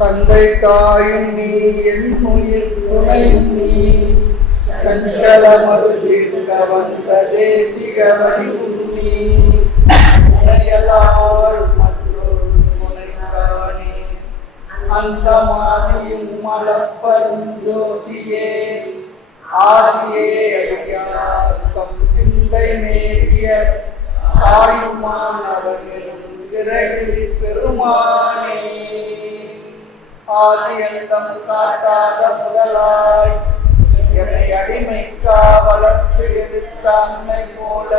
தந்தை தாயும் நீ என் உயிர் துணையும் நீ சஞ்சல மறுதிருக்க வந்த தேசிக வடிவுண்ணி உனையலாள் மற்றொரு துணைக்கானே அந்த மாதியும் மலப்பரும் ஜோதியே ஆதியே அடியார் தம் சிந்தை மேவிய ஆயுமானவனும் சிறகிரி பெருமானே ஆதியந்தம் காட்டாத முதலாய் எமை அடிமைக்கா வளர்த்து எடுத்த அன்னை போல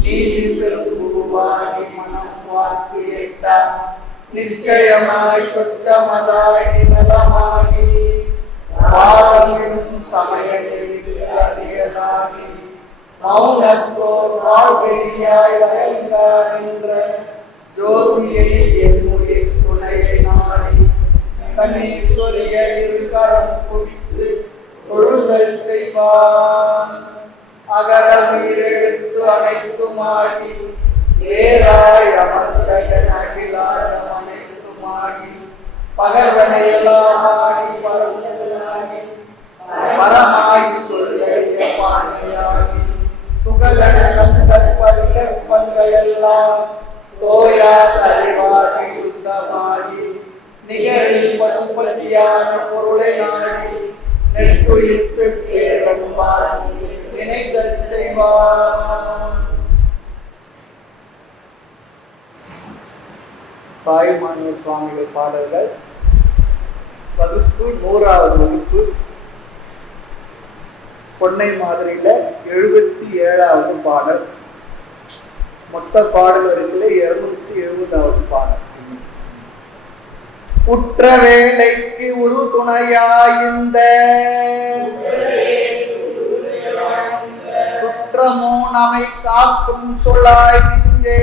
நீதி பெருங்குருவாணி மனம் பார்த்து எட்டா நிச்சயமாய் சொச்சமதாய் நிமலமாகி பாதமிடும் சமய நெறியாகி மௌனத்தோர் வாழ்வெளியாய் வயங்கா நின்ற ஜோதியை என்னுடைய துணையை நாடி கண்ணீர் சொரிய இருகரம் குவித்து தொழுதல் செய்வான் அகர உயிரெழுத்து அனைத்துமாடி வேறாய் அமர்ந்தகன் அகிலாடம் அனைத்துமாடி பகர்வனையெல்லாம் ஆடி பரவலாகி பரமாகி சொல்லிய பாணியாகி துகளன சந்தர்ப்ப விகற்பங்களையெல்லாம் தோயாத அறிவாகி சுத்தமாகி நிகரில் பசுபதியான பொருளை நாடி நெட்டுயிர்த்து பேரம்பான் நினைதல் செய்வான். தாயுமான சுவாமிகள் பாடல்கள் வகுப்பு 100வது வகுப்பு பொன்னை மாதிரியில 77வது பாடல். மொத்த பாடல் வரிசையில் 270வது பாடல். உற்ற வேளைக்கு உரு துணையாய்ந்த சுற்றமோ நமை காக்கும் சொல்லாய் நெஞ்சே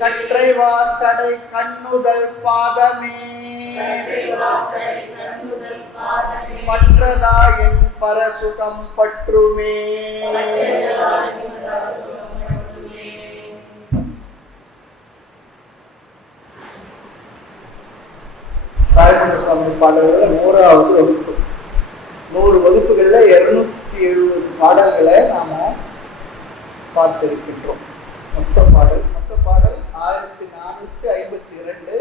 கற்றை வாசடை கண்ணுதல் பாதமே பற்றதா என் பரசுகம் பற்றுமே. தாயுமான சுவாமி பாடல்கள் 100வது வகுப்பு. 100 வகுப்புகள்ல 270 பாடல்களை நாம பார்த்திருக்கின்றோம். மொத்த பாடல் 1452,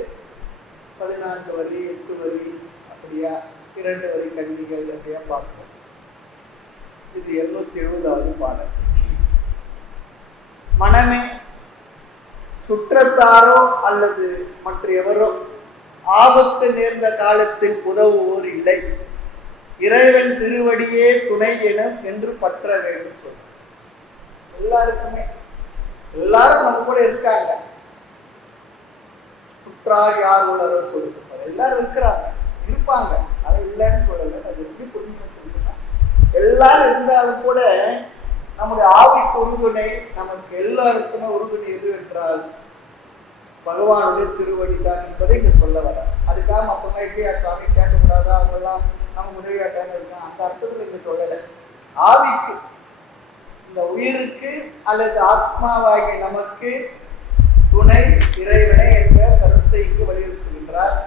14 வரி, 8 வரி, அப்படியா 2 வரி கண்டிகள் அப்படியா பார்ப்போம். இது 270வது பாடல். மனமே, சுற்றத்தாரோ அல்லது மற்ற எவரோ ஆபத்து நேர்ந்த காலத்தில் உதவுவோர் இல்லை. இறைவன் திருவடியே துணை என்று பற்ற வேண்டும் சொல்ற. எல்லாருக்குமே எல்லாரும் நம்ம கூட இருக்காங்க. குற்றார் யார் உள்ளரோ சொல்லுங்க, எல்லாரும் இருக்கிறாங்க, இருப்பாங்க, அதை இல்லைன்னு சொல்லல. அது எப்படி புரிஞ்சு சொல்லுங்க. எல்லாரும் இருந்தாலும் கூட நம்முடைய ஆவிக்கு உறுதுணை, நமக்கு எல்லாருக்குமே உறுதுணை எது என்றால் பகவானுடைய திருவடி தான் என்பதை இங்க சொல்ல வர. அதுக்காக மற்றவங்க இல்லையா சுவாமி கேட்கக்கூடாதா, அவங்கெல்லாம் நம்ம உதவியாட்டான்னு இருக்காங்க, அந்த அர்த்தத்தில் இங்க சொல்லலை. ஆவிக்கு, இந்த உயிருக்கு அல்லது ஆத்மாவாகிய நமக்கு துணை இறைவனே என்ற கருத்தை இங்கு வலியுறுத்துகின்றார்.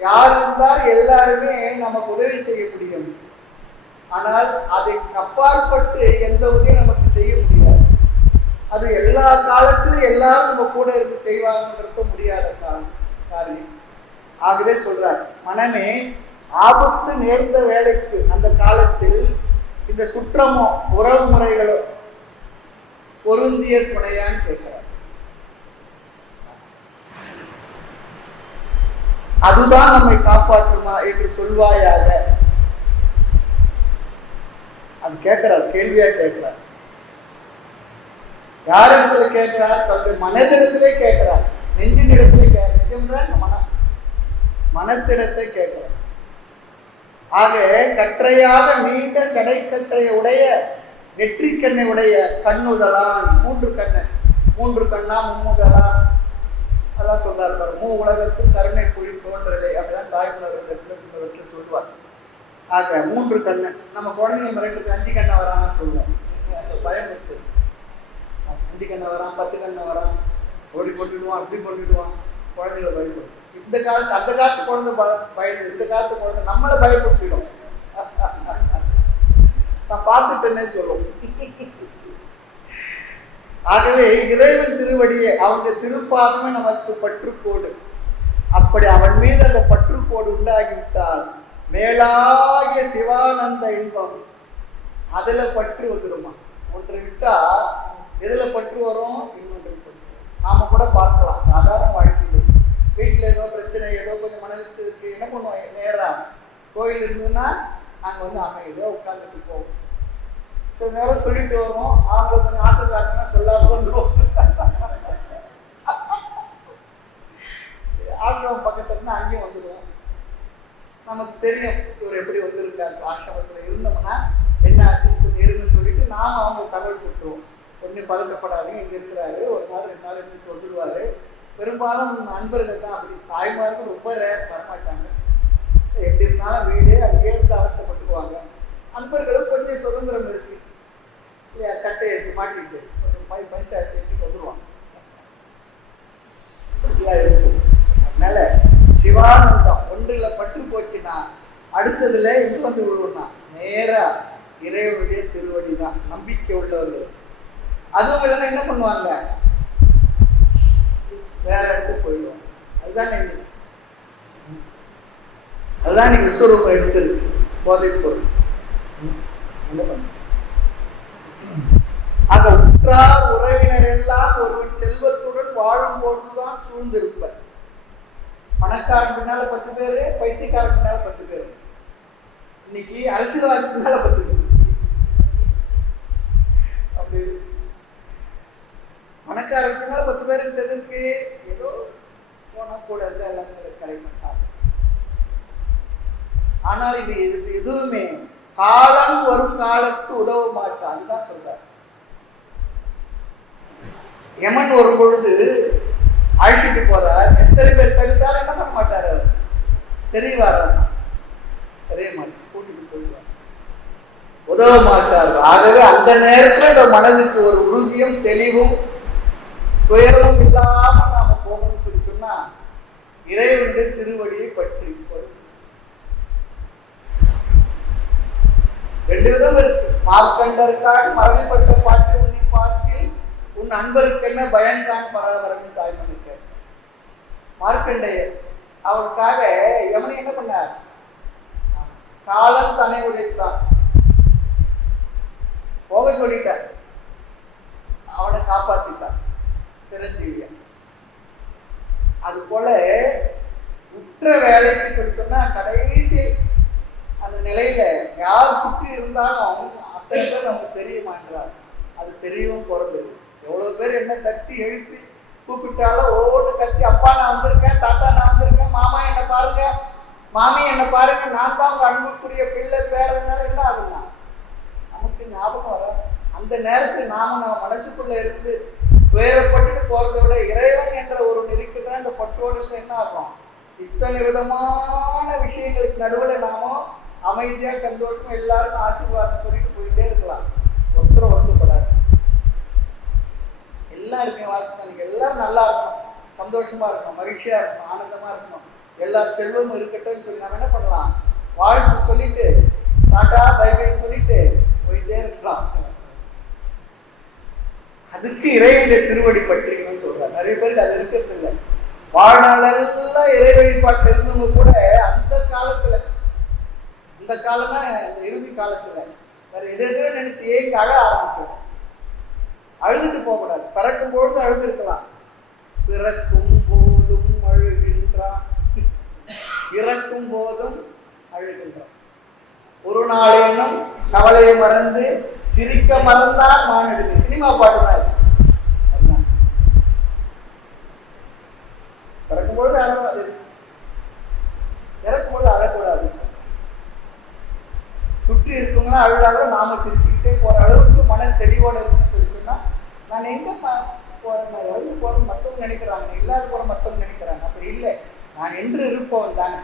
யார் இருந்தால் எல்லாருமே நமக்கு உதவி செய்ய முடியும். ஆனால் அதை அப்பாற்பட்டு எந்த உதவியும் நமக்கு செய்ய முடியாது. அது எல்லா காலத்திலும் எல்லாரும் நம்ம கூட இருந்து செய்வாங்கன்றது முடியாத காரியம். ஆகவே சொல்றார், மனமே ஆபத்து நேர்ந்த வேலைக்கு அந்த காலத்தில் இந்த சுற்றமோ உறவு முறைகளோ பொருந்திய துணையான்னு கேட்கிறார். அதுதான் நம்மை காப்பாற்றுமா என்று சொல்வாயாக. அது கேட்கிறார், கேள்வியா கேட்கிறார். யார் இடத்துல கேட்கிறார்? தன்னுடைய மனதிடத்திலே கேட்கிறார், நெஞ்சின் இடத்திலே நெஞ்சம்ன்ற மனம், மனத்திடத்தை கேட்கிறார். ஆக கற்றையாக நீண்ட சடைக்கற்றைய உடைய நெற்றிக்கண்ணை உடைய கண்ணுதலான், 3 கண்ணன், 3 கண்ணா மும்முதலா அதான் சொல்றாரு பாரு. 3 உலகத்தும் கருணை பொழி தோன்றலை அப்படிதான் தாய்மலர் சொல்லுவார். ஆக 3 கண்ணன். நம்ம குழந்தைங்க மிரட்டுறது 5 கண்ணை வரான்னு சொல்லுவோம். அந்த பயம் இருக்குது. 5 கண்ணை வரான், 10 கண்ணை வரான், ஓடி பண்ணிடுவான், அப்படி பண்ணிடுவான், குழந்தைகளை பயன்படுத்தும். இந்த காலத்து அந்த காலத்து குழந்தை பயந்து, இந்த காலத்து குழந்தை நம்மளை பயன்படுத்திடும். நான் பார்த்துட்டேன்னே சொல்லுவோம். ஆகவே இறைவன் திருவடியை, அவங்க திருப்பாதமே நமக்கு பற்றுக்கோடு. அப்படி அவன் மீது அந்த பற்றுக்கோடு உண்டாகிவிட்டால் மேலாகிய சிவானந்த இன்பம் அதுல பற்று வந்துடுமா. ஒன்றை விட்டா எதுல பற்று வரும், இன்னொன்று பற்று. நாம கூட பார்க்கலாம் சாதாரண வாழ்க்கையில் வீட்டில் ஏதோ பிரச்சனை, ஏதோ கொஞ்சம் மனசு இருக்கு, என்ன பண்ணுவோம், நேரா கோயில் இருந்ததுன்னா அங்கே வந்து அமைதியாக உட்காந்துட்டு போவோம். சில நேரம் சொல்லிட்டு வருவோம், அவங்க கொஞ்சம் ஆட்டு காட்டினா சொல்லாத வந்துடும். ஆசிரமம் பக்கத்துல இருந்து அங்கேயும் வந்துடுவோம். நமக்கு தெரியும் இவர் எப்படி வந்திருக்காரு. ஆசிரமத்தில் இருந்தோம்னா என்ன ஆச்சு இருன்னு சொல்லிட்டு நாம அவங்க தகவல் கொடுத்துருவோம். ஒன்றும் பதட்டப்படாதீங்க, இங்கே இருக்கிறாரு, ஒரு நாள் 2 நாள் இருந்துட்டு வந்துடுவாரு. பெரும்பாலும் நண்பர்கள் தான் அப்படி. தாய்மார்கள் ரொம்ப ரேர், வரமாட்டாங்க. எப்படி இருந்தாலும் வீடு அங்கேயே இருந்து அவஸ்தைப்பட்டுக்குவாங்க. நண்பர்களும் கொஞ்சம் சுதந்திரம் இருக்கு இல்லையா, சட்டையை எடுத்து மாட்டிட்டு கொஞ்சம் பைசா எடுத்து வச்சுட்டு வந்துடுவாங்க. இருக்கும். அதனால சிவானந்தம் ஒன்றுல பற்று போச்சுன்னா அடுத்ததுல எங்க வந்து விழுவும்னா நேரா இறைவனுடைய திருவடி தான். நம்பிக்கை உள்ளவர்கள் அதுவும் இல்லைன்னா என்ன பண்ணுவாங்க, வேற இடத்துக்கு போயிடுவாங்க. அதுதான் நீங்க விஸ்வரூபம் எடுத்திருக்கு போதைப் பொருள். என்ன பண்ண ஆக உற்றார் உறவினர் எல்லாம் ஒருவன் செல்வத்துடன் வாழும் பொழுதுதான் சூழ்ந்திருப்பர். பணக்காரன் பின்னால 10 பேரு, பைத்தியக்காரன் பின்னால 10 பேரு, இன்னைக்கு அரசியல்வாதி பின்னால 10 பேர். அப்படி பணக்காரன் பின்னால 10 பேருக்கு எதற்கு, ஏதோ போனா கூட இருக்க எல்லாமே கிடைக்கும் சாப்பிடும். ஆனால் இது எதுவுமே காலம் வரும் காலத்து உதவ மாட்டா. அதுதான் சொல்றார். யமன் வரும் பொழுது அழைச்சிட்டு போறார். எத்தனை பேர் தடுத்தாலும் என்ன பண்ண மாட்டார், அவர் தெரியவாரா, தெரிய மாட்டார், கூட்டிட்டு போயிடுவார், உதவ மாட்டார். ஆகவே அந்த நேரத்துல மனதுக்கு ஒரு உறுதியும் தெளிவும் துயரமும் இல்லாம நாம போகணும்னு சொல்லி சொன்னா இறைவனுடைய திருவடியை பற்றி. 2 விதம் இருக்கு. மார்க்கண்டருக்காக மரணிப்பட்ட பாட்டு உன்னை பார்க்கில் உன் அன்பருக்கு என்ன பயன்கான் பராபரன் தாய்மனுக்கு. மார்க்கண்டையர் அவருக்காக யமனை என்ன பண்ணார், காலம் தன்னை உடைத்தான், போக சொல்லிட்டார், அவனை காப்பாத்திட்டான் சிரஞ்சீவியா. அது போல உற்ற வேலைக்கு சொல்லி சொன்னா கடைசி அந்த நிலையில யார் சுற்றி இருந்தாலும் அத்தனை பேர் நமக்கு தெரிய மாட்டார். அது தெரியவும் போறதில்லை. எவ்வளவு பேர் என்ன தட்டி எழுப்பி கூப்பிட்டாலும் ஓடு கத்தி, அப்பா நான் வந்திருக்கேன், தாத்தா நான் வந்திருக்கேன், மாமா என்ன பாருங்க, மாமி என்ன பாருங்க, நான் தான் உங்க அன்புக்குரிய பிள்ளை பேரனால என்ன ஆகும்னா நமக்கு ஞாபகம் வர. அந்த நேரத்தில் நம்ம மனசுக்குள்ள இருந்து துயரப்பட்டுட்டு போறதை விட இறைவன் என்ற ஒரு நெருக்கிதான் இந்த பட்டோடு என்ன ஆகும், இத்தனை விதமான விஷயங்களுக்கு நடுவில் நாம அமைதியா சந்தோஷமா எல்லாருக்கும் ஆசீர்வாதம் சொல்லிட்டு போயிட்டே இருக்கலாம். ஒருத்தரும் வருத்தப்படாது. எல்லாருமே வாழ்க்கை நீங்க எல்லாரும் நல்லா இருக்கணும், சந்தோஷமா இருக்கணும், மகிழ்ச்சியா இருக்கணும், ஆனந்தமா இருக்கணும், எல்லா செல்வமும் இருக்கட்டும் சொல்லி நம்ம என்ன பண்ணலாம், வாழ்த்து சொல்லிட்டு டாடா பை பை சொல்லிட்டு போயிட்டே இருக்கலாம். அதுக்கு இறைவனுடைய திருவடி பற்றிக்கணும்னு சொல்றாரு. நிறைய பேருக்கு அது இருக்கிறது இல்லை. வாழ்நாளெல்லாம் இறை வழிபாட்டில் இருந்தவங்க கூட அந்த காலத்துல, இந்த காலம்னா இந்த இறுதி காலத்துல வேற எதோ நினைச்சு ஏங்க அழ ஆரம்பிச்சோம். அழுதுட்டு போகக்கூடாது. பிறக்கும் பொழுது அழுது இருக்கலாம், பிறக்கும் போதும் அழுகின்றான், இறக்கும் போதும் அழுகின்றான். ஒரு நாளேனும் கவலையை மறந்து சிரிக்க மறந்தான் மானிடுது. சினிமா பாட்டு தான் இது. பிறக்கும்பொழுது அழக்கூடாது, இறக்கும்பொழுது அழக்கூடாது. சுற்றி இருக்கவங்களா அழுதாலும் நாம சிரிச்சுக்கிட்டே போற அளவுக்கு மன தெளிவோடு இருக்குன்னு சொல்லி சொன்னா, நான் எங்க போறேன், நான் இறந்து போறேன்னு மற்றவங்க நினைக்கிறாங்க, இல்லாத போற மற்றவங்க நினைக்கிறாங்க. அப்படி இல்லை, நான் என்று இருப்பவன் தானே,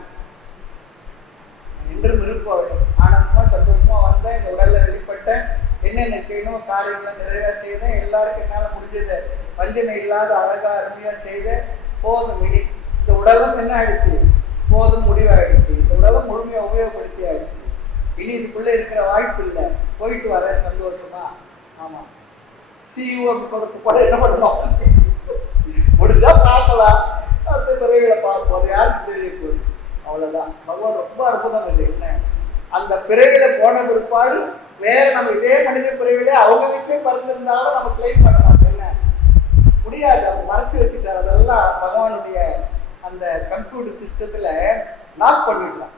என்றும் இருப்பவன். ஆனந்தமா சந்தோஷமா வந்தேன், இந்த உடல்ல வெளிப்பட்டேன், என்னென்ன செய்யணும் காரியங்களை நிறைவேற செய்தேன், எல்லாருக்கும் என்னால முடிஞ்சதை வஞ்சனை இல்லாத அழகா அருமையா செய்த போதும். இனி இந்த உடலும் என்ன ஆயிடுச்சு, போதும் முடிவாயிடுச்சு. இந்த உடலும் முழுமையா உபயோகப்படுத்தி ஆயிடுச்சு. இனி இதுக்குள்ள இருக்கிற வாய்ப்பு இல்லை, போயிட்டு வரேன் சந்தோஷமா. ஆமா, சிஇஓ அப்படின்னு சொல்றதுக்கு கூட என்ன பண்ணணும், முடிஞ்சா பார்க்கலாம், அடுத்த பிறவிகளை பார்ப்போம், அது யாருக்கு தெரிய போகுது, அவ்வளவுதான். பகவான் ரொம்ப அற்புதம் இல்லை. என்ன அந்த பிறவில போன பிற்பாடு வேற நம்ம இதே மனித பிறவிலே அவங்க வீட்டிலே பறந்துருந்தாலும் நம்ம கிளைம் பண்ண மாட்டோம். என்ன முடியாது, அவங்க மறைச்சு வச்சுட்டார். அதெல்லாம் பகவானுடைய அந்த கம்ப்யூட்டர் சிஸ்டத்துல லாக் பண்ணிடலாம்,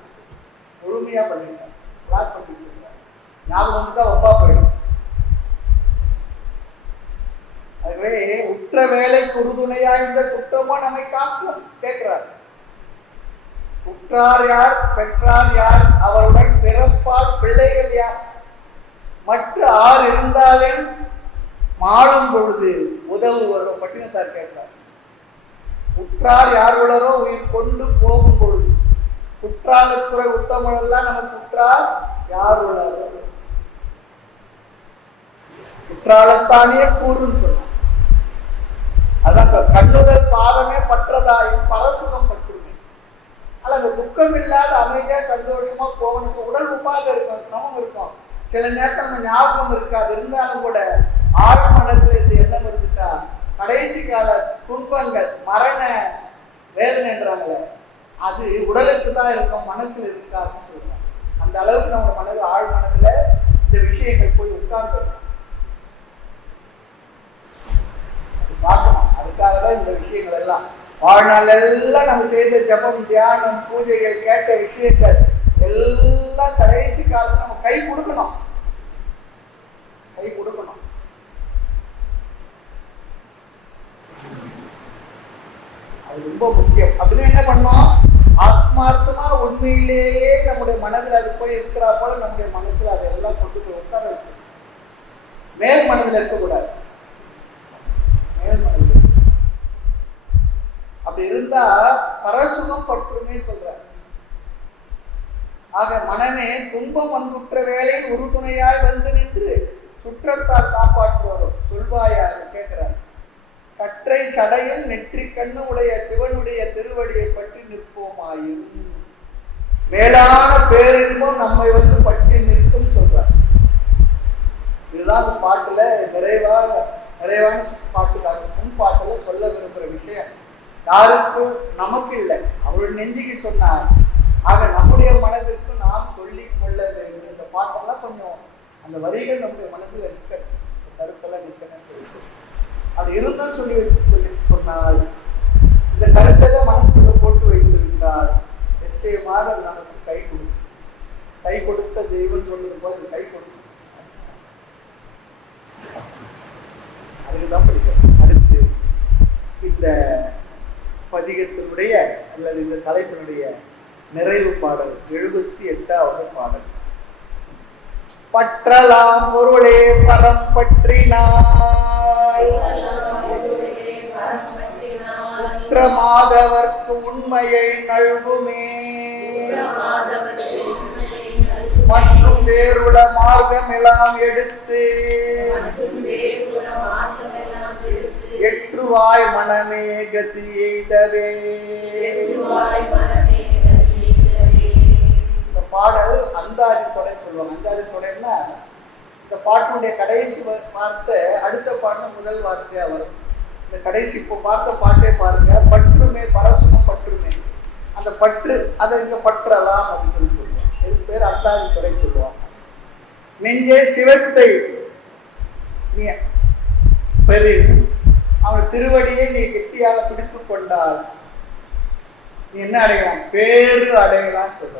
முழுமையா பண்ணிட்டார், லாக் பண்ணி வச்சுருக்கார். ஞாபகம் வந்துட்டா ரொம்ப போயிடும். அதுவே உற்ற வேலைக்கு உறுதுணையா இந்த சுற்றமோ நம்மை காக்கும் கேட்கிறார். உற்றார் யார், பெற்றார் யார், அவருடன் பிறப்பால் பிள்ளைகள் யார், மற்ற ஆறு இருந்தாலே மாளும் பொழுது உதவுவரோ. பட்டினத்தார் கேட்கிறார். உற்றார் யார் உளரோ உயிர் கொண்டு போகும் பொழுது, குற்றாலத்துறை உத்தமரெல்லாம் நமக்கு உற்றார் யார் உளரோ, குற்றாலத்தானே கூறுன்னு சொன்னார். அதான் சொல், கண்ணுதல் பாதமே பற்றதாயும் பரசுகம் பற்றுமே. ஆனால் அந்த துக்கம் இல்லாத அமைதியா சந்தோஷமா போகணும். உடல் உபாதை இருக்கும், சிரமம் இருக்கும், சில நேரத்தில் நம்ம ஞாபகம் இருக்காது, இருந்தாலும் கூட ஆழ் மனதில் இந்த எண்ணம் இருந்துட்டா கடைசி கால துன்பங்கள் மரண வேதனைன்றாங்களே அது உடலுக்கு தான் இருக்கும், மனசுல இருக்காதுன்னு சொல்றாங்க. அந்த அளவுக்கு நம்ம மனதில் ஆழ் மனதுல இந்த விஷயங்கள் போய் உட்கார்ந்துருக்கோம். அது பார்க்கணும். அதுக்காக தான் இந்த விஷயங்கள் எல்லாம் வாழ்நாள் எல்லாம் நம்ம செய்த ஜபம், தியானம், பூஜைகள், கேட்ட விஷயங்கள் எல்லாம் கடைசி காலத்துல நம்ம கை கொடுக்கணும், கை கொடுக்கணும். அது ரொம்ப முக்கியம். அப்படின்னு என்ன பண்ணோம், ஆத்மார்த்தமா உண்மையிலேயே நம்முடைய மனதில் அது போய் இருக்கிறா போல நம்முடைய மனசுல அதெல்லாம் கொண்டு போய் உட்கார வச்சு, மேல் மனதில் இருக்கக்கூடாது, மேல் மனதில் அப்படி இருந்தா பரசுகம் பற்றுமே சொல்றார். ஆக மனமே துன்பம் வந்துற்ற வேலை உறுதுணையாய் வந்து நின்று சுற்றத்தால் காப்பாற்றுவரும் சொல்வாயார் கேட்கிறார். கற்றை சடையும் நெற்றி கண்ணு உடைய சிவனுடைய திருவடியை பற்றி நிற்போமாயும் மேலான பேரின்பம் நம்மை வந்து பற்றி நிற்கும் சொல்றார். இதுதான் அந்த பாட்டுல நிறைவான பாட்டுக்காக முன் பாட்டுல சொல்ல விரும்புகிற விஷயம். யாருக்கும் நமக்கு இல்லை, அவருடைய நெஞ்சுக்கு சொன்னார். ஆக நம்முடைய மனதிற்கு நாம் சொல்லி கொள்ள வேண்டும். இந்த பாட்டெல்லாம் கொஞ்சம் அந்த வரிகள் நம்முடைய மனசுல நிற்கணும், இந்த கருத்தெல்லாம் நிற்கணும்னு சொல்லி அது இருந்தும் சொல்லி சொன்னால், இந்த கருத்தெல்லாம் மனசுக்குள்ள போட்டு வைத்து விட்டால் நிச்சயமாக அது நமக்கு கை கொடுக்கும். கை கொடுத்த தெய்வம் சொல்வது போல அது கை கொடுக்கும். அதுக்குதான் படிக்கணும். அடுத்து இந்த பதிகத்தினுடைய அல்லது இந்த தலைப்பினுடைய நிறைவு பாடல் 78வது பாடல். பற்றலாம் பொருளே பரம் பற்றினாய், குற்றமாதவர்க்கு உண்மையை நல்குமே, மற்றும் வேறுள மார்க்கமெல்லாம் எடுத்து எற்றுவாய் மனமே கதி எய்தவே. இந்த பாடல் அந்தாதி தொடை சொல்லுவாங்க. அந்தாதி தொடைன்னா இந்த பாட்டினுடைய கடைசி வார்த்தை அடுத்த பாட்டுல முதல் வார்த்தையா வரும். இந்த கடைசி இப்போ பார்த்த பாட்டே பாருங்க, பற்றுமே பரசுகம் பற்றுமே. அந்த பற்று அதை இங்க பற்றலாம் அப்படின்னு சொல்லி சொல்லுவாங்க. இதுக்கு பேர் அந்தாதி தொடை சொல்லுவாங்க. நெஞ்சே சிவத்தை நீ பெரிய அவன் திருவடியை நீ கெட்டியாக பிடித்து கொண்டால் நீ என்ன அடையலாம், பேரு அடையலாம் சொல்ற.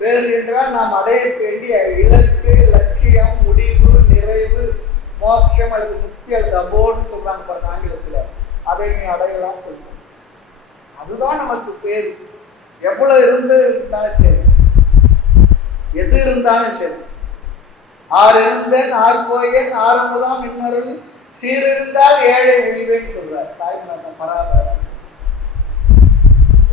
பேரு என்றால் நாம் அடைய வேண்டிய இலக்கு, லட்சியம், முடிவு, நிறைவு, மோட்சம் அல்லது முக்தி அல்லது அபோன்னு சொல்றாங்க பாருங்க ஆங்கிலத்துல. அதை நீ அடையலாம் சொல்ற. அதுதான் நமக்கு பேரு. எவ்வளவு இருந்தாலும் சரி, எது இருந்தாலும் சரி, ஆறு இருந்தேன் ஆறு போயேன் ஆரம்பதாம் இன்னொரு சீரிருந்தால் ஏழை உயிவேன்னு சொல்றார் தாய்மன் பராபரம்.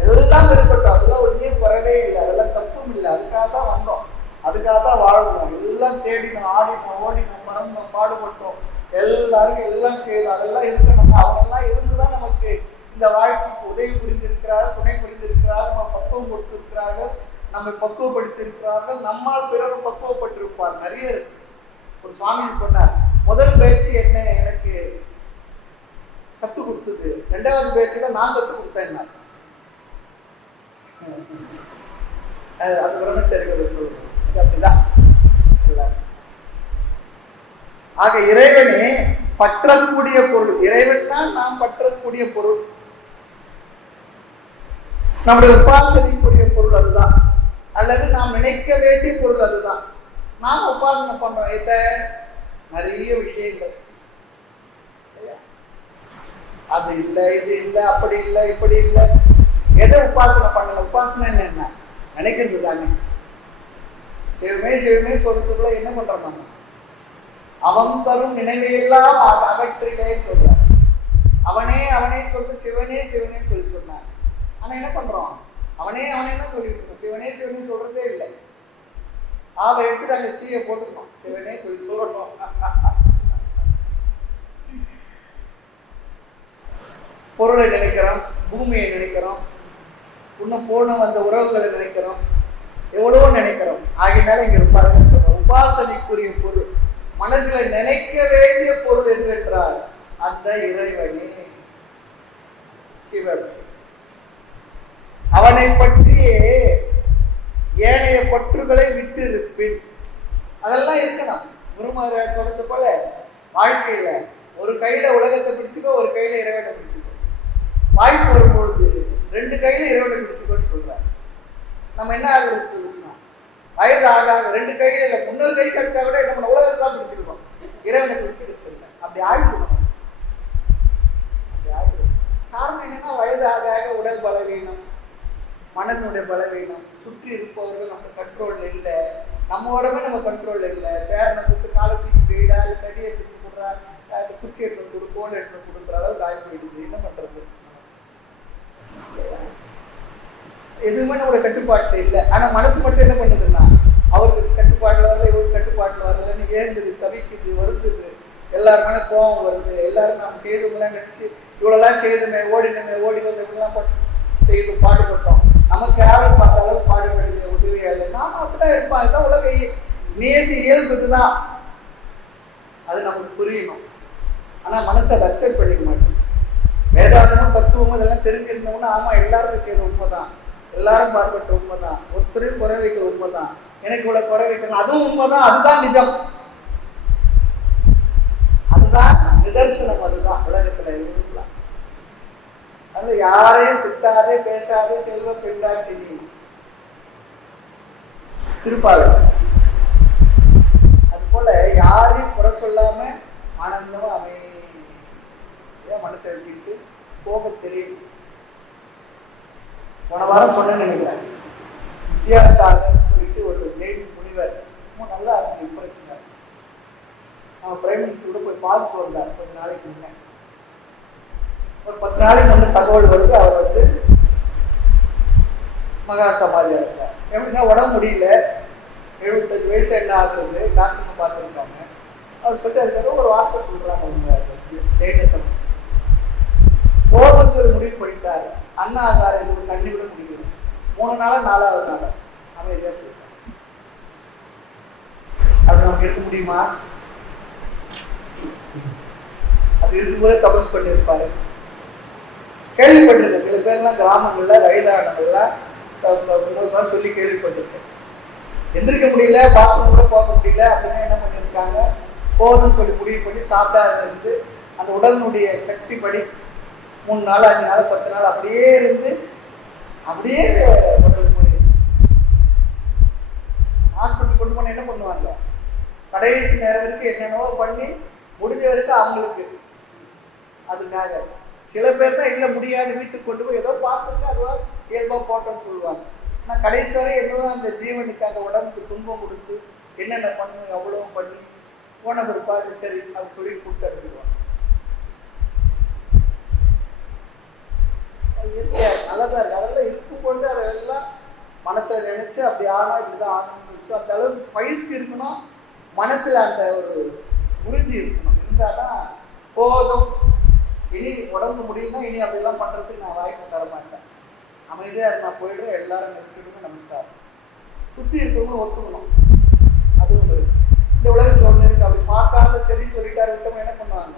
எல்லாம் இருக்கட்டும், அதெல்லாம் ஒன்றுமே குறவே இல்லை, அதெல்லாம் தப்பும் இல்லை. அதுக்காக தான் வந்தோம், அதுக்காக தான் வாழணும். எல்லாம் தேடினோம், ஆடினோம், ஓடினோம், பறந்தோம், பாடுபட்டோம், எல்லாருக்கும் எல்லாம் செய்யணும், அதெல்லாம் இருக்கணும். அவங்கெல்லாம் இருந்துதான் நமக்கு இந்த வாழ்க்கைக்கு உதவி புரிந்திருக்கிறார்கள், துணை புரிந்திருக்கிறார்கள், நம்ம பக்குவம் கொடுத்திருக்கிறார்கள், நம்மை பக்குவப்படுத்தியிருக்கிறார்கள், நம்மால் பிறரும் பக்குவப்பட்டிருப்பார். நிறைய இருக்கு. ஒரு சுவாமி சொன்னார், முதல் பேச்சு என்ன எனக்கு கற்றுக் கொடுத்தது, ரெண்டாவது பேச்சுல நான் கற்றுக் கொடுத்தேன். அது பிரம்மச்சரிகள் சொல்லுவோம். இது அப்படிதான் எல்லாரும். ஆக இறைவனே பற்றக்கூடிய பொருள். இறைவன் தான் நாம் பற்றக்கூடிய பொருள். நம்முடைய உபாசனைக்குரிய பொருள் அதுதான், அல்லது நாம் நினைக்க வேண்டிய பொருள் அதுதான். நாம் உபாசனை பண்றோம் இத நிறைய விஷயங்கள், அது இல்லை, இது இல்லை, அப்படி இல்லை, இப்படி இல்லை. எதை உபாசனை பண்ணல? உபாசனை என்ன? நினைக்கிறது தானே. சிவமே சிவமே சொல்றதுக்குள்ள என்ன பண்றோம் நம்ம? அவன் தரும் நினைவையெல்லாம் அகற்றிலே சொல்றார். அவனே அவனே சொல்றது சிவனே சிவனே சொல்லி சொன்னார். ஆனா என்ன பண்றோம்? அவனே அவனே தான் சொல்லிட்டு இருக்கோம். சிவனே சிவனே சொல்றதே இல்லை. ஆவை எடுத்துட்டு அங்க சீயை போட்டுக்கணும், சிவனே சொல்லி சொல்லணும். பொருளை நினைக்கிறோம், பூமியை நினைக்கிறோம், இன்னும் போன வந்த உறவுகளை நினைக்கிறோம், எவ்வளவோ நினைக்கிறோம். ஆகினால இங்க ரொம்ப அழகா சொல்றோம், உபாசனைக்குரிய பொருள், மனசுல நினைக்க வேண்டிய பொருள் எது என்றால் அந்த இறைவனே சிவன். அவனை பற்றியே ஏனைய பற்றுகளை விட்டு இருப்பின். அதெல்லாம் இருக்கணும். குருமாராஜ் சொல்றது போல வாழ்க்கையில ஒரு கையில உலகத்தை பிடிச்சுக்கோ, ஒரு கையில இறைவனை பிடிச்சுக்கோ. வாய்ப்பு வரும்பொழுது ரெண்டு கையில இறைவனை பிடிச்சுக்கோன்னு சொல்றாரு. நம்ம என்ன ஆகுறது சொல்லுச்சுன்னா, வயது ஆக ரெண்டு கையில இல்லை, முன்னொரு கை கடிச்சா கூட நம்ம உலகத்தை தான் பிடிச்சிருக்கோம், இறைவனை பிடிச்சிக்கிறது இல்லை. அப்படி ஆயிடுது. அப்படி ஆயிடுது. காரணம் என்னன்னா, வயது ஆக உடல் பலவீனம், மனதினுடைய பலவீனம், சுற்றி இருப்பவர்கள் நம்ம கண்ட்ரோல் இல்லை, நம்ம உடம்பே நம்ம கண்ட்ரோல் இல்லை. பேரனை கூப்பிட்டு காலத்துக்கு போயிடா, இல்லை தடி எடுத்துட்டு கொடுறா, அது குச்சி எடுத்து கொடு, கோல் எடுத்து கொடுக்குற அளவுக்கு ஆகி போயிடுது. என்ன பண்றது? எதுவுமே நம்மளோட கட்டுப்பாட்டில் இல்லை. ஆனா மனசு மட்டும் என்ன பண்ணுதுன்னா, அவருக்கு கட்டுப்பாட்டில் வரல, இவருக்கு கட்டுப்பாட்டில் வரலன்னு ஏங்குது, தவிக்குது, வருந்துது, எல்லாரும் மேலே கோபம் வருது. எல்லாரும் நம்ம செய்தவங்களாம் நினைச்சு இவ்வளோலாம் செய்துமே, ஓடினமே, ஓடி வந்து இப்படிலாம் செய்து பாடுபட்டோம், நமக்கு யாரும் பார்த்த அளவுக்கு பாடுபடுது, உதவியா இல்லை. நாம அப்படிதான் இருப்பான். இதுதான் உலக நியதி, இயல்பு. இதுதான். அது நமக்கு புரியணும். ஆனா மனசை அதை அக்செப்ட் பண்ணிக்க மாட்டேன். வேதாந்தமும் தத்துவமும் இதெல்லாம் தெரிஞ்சிருந்தவங்கன்னா, ஆமா எல்லாருக்கும் செய்த உண்மைதான், எல்லாரும் பாடுபட்ட உண்மைதான், ஒருத்தரையும் குறை வைக்க உண்மைதான், எனக்கு இவ்வளவு குறை வைக்கணும், அதுவும் உண்மைதான், அதுதான் நிஜம், அதுதான் நிதர்சனம், அதுதான் உலகத்துல எல்லாம். அதனால யாரையும் திட்டாதே, பேசாதே, செல்வ பெண்டாட்டி திருப்பாவை. அது போல யாரையும் குறை சொல்லாம ஆனந்தமா அமைதியா மனசை வச்சுக்கிட்டு போக தெரியும். போன வாரம் சொன்னேன்னு நினைக்கிறேன், வித்யாசாகர் சொல்லிட்டு ஒரு ஜெயின் முனிவர், ரொம்ப நல்லா இருக்கு, இம்ப்ரெஷனா. நம்ம பிரைம் மினிஸ்டர் கூட போய் பார்த்துட்டு வந்தார் கொஞ்ச நாளைக்கு முன்னே. ஒரு 10 நாளைக்கு முன்னே தகவல் வருது, அவர் வந்து மகா சமாதி அடைந்தார். எப்படின்னா உடம்பு முடியல, 75 வயசு என்ன ஆகுறது, டாக்டர்னு பார்த்துருக்காங்க. அவர் சொல்லிட்டு அதுக்காக ஒரு வார்த்தை சொல்றாங்க, அவங்க ஜெயினிசம் போதும் சொல்லி முடிவு பண்ணிட்டாரு. அண்ணா ஆகார இதுக்கு தண்ணி கூட குடிக்கணும். 3 நாளா 4வது நாள் அமைதியா போயிட்டார். அது நமக்கு இருக்க முடியுமா? அது இருக்கும்போதே தபஸ் பண்ணியிருப்பாரு. கேள்விப்பட்டிருக்கேன், சில பேர்லாம் கிராமங்கள்ல வயதானவங்கள்லாம் சொல்லி கேள்விப்பட்டிருக்கேன். எந்திரிக்க முடியல, பாத்ரூம் கூட போக முடியல அப்படின்னா என்ன பண்ணியிருக்காங்க, போதும் சொல்லி முடிவு பண்ணி சாப்பிடாத இருந்து அந்த உடலினுடைய சக்தி படி 3 நாள் 5 நாள் 10 நாள் அப்படியே இருந்து அப்படியே உடல் போய் ஹாஸ்பிட்டல் கொண்டு போன என்ன பண்ணுவாங்க, கடைசி நேரம் வரைக்கும் என்னென்னவோ பண்ணி முடிஞ்ச வரைக்கும் அவங்களுக்கு அதுக்காக. சில பேர் தான் இல்லை முடியாது, வீட்டுக்கு கொண்டு போய் ஏதோ பார்த்துங்க, அதுவா இயல்பாக போட்டோன்னு சொல்லுவாங்க. ஆனால் கடைசி வரை என்னவோ அந்த ஜீவனுக்கு அந்த உடம்புக்கு துன்பம் கொடுத்து என்னென்ன பண்ணுங்க அவ்வளோ பண்ணி போன பிற்பாடு சரி அது சொல்லி கொடுத்து அனுப்பிடுவாங்க. இயற்கையா நல்லதா இருக்கு. அதெல்லாம் இருக்கும்பொழுது அதெல்லாம் மனசை நினைச்சு அப்படி ஆனா இப்படிதான் ஆகணும்னு சொல்லிட்டு அந்த அளவுக்கு பயிற்சி இருக்கணும், மனசுல அந்த ஒரு உறுதி இருக்கணும். இருந்தாதான் போதும், இனி உடம்பு முடியலன்னா இனி அப்படிலாம் பண்றதுக்கு நான் வாய்ப்பு தர மாட்டேன், அமைதியா இருந்தா போயிடுறேன், எல்லாரும் விட்டுடுங்க, நமஸ்காரம். சுத்தி இருக்கவங்களும் ஒத்துக்கணும். அதுவும் இருக்கு. இந்த உலகத்துல ஒண்ணு இருக்கு, அப்படி பார்க்காத சரின்னு சொல்லிட்டாரு விட்டவங்க என்ன பண்ணுவாங்க,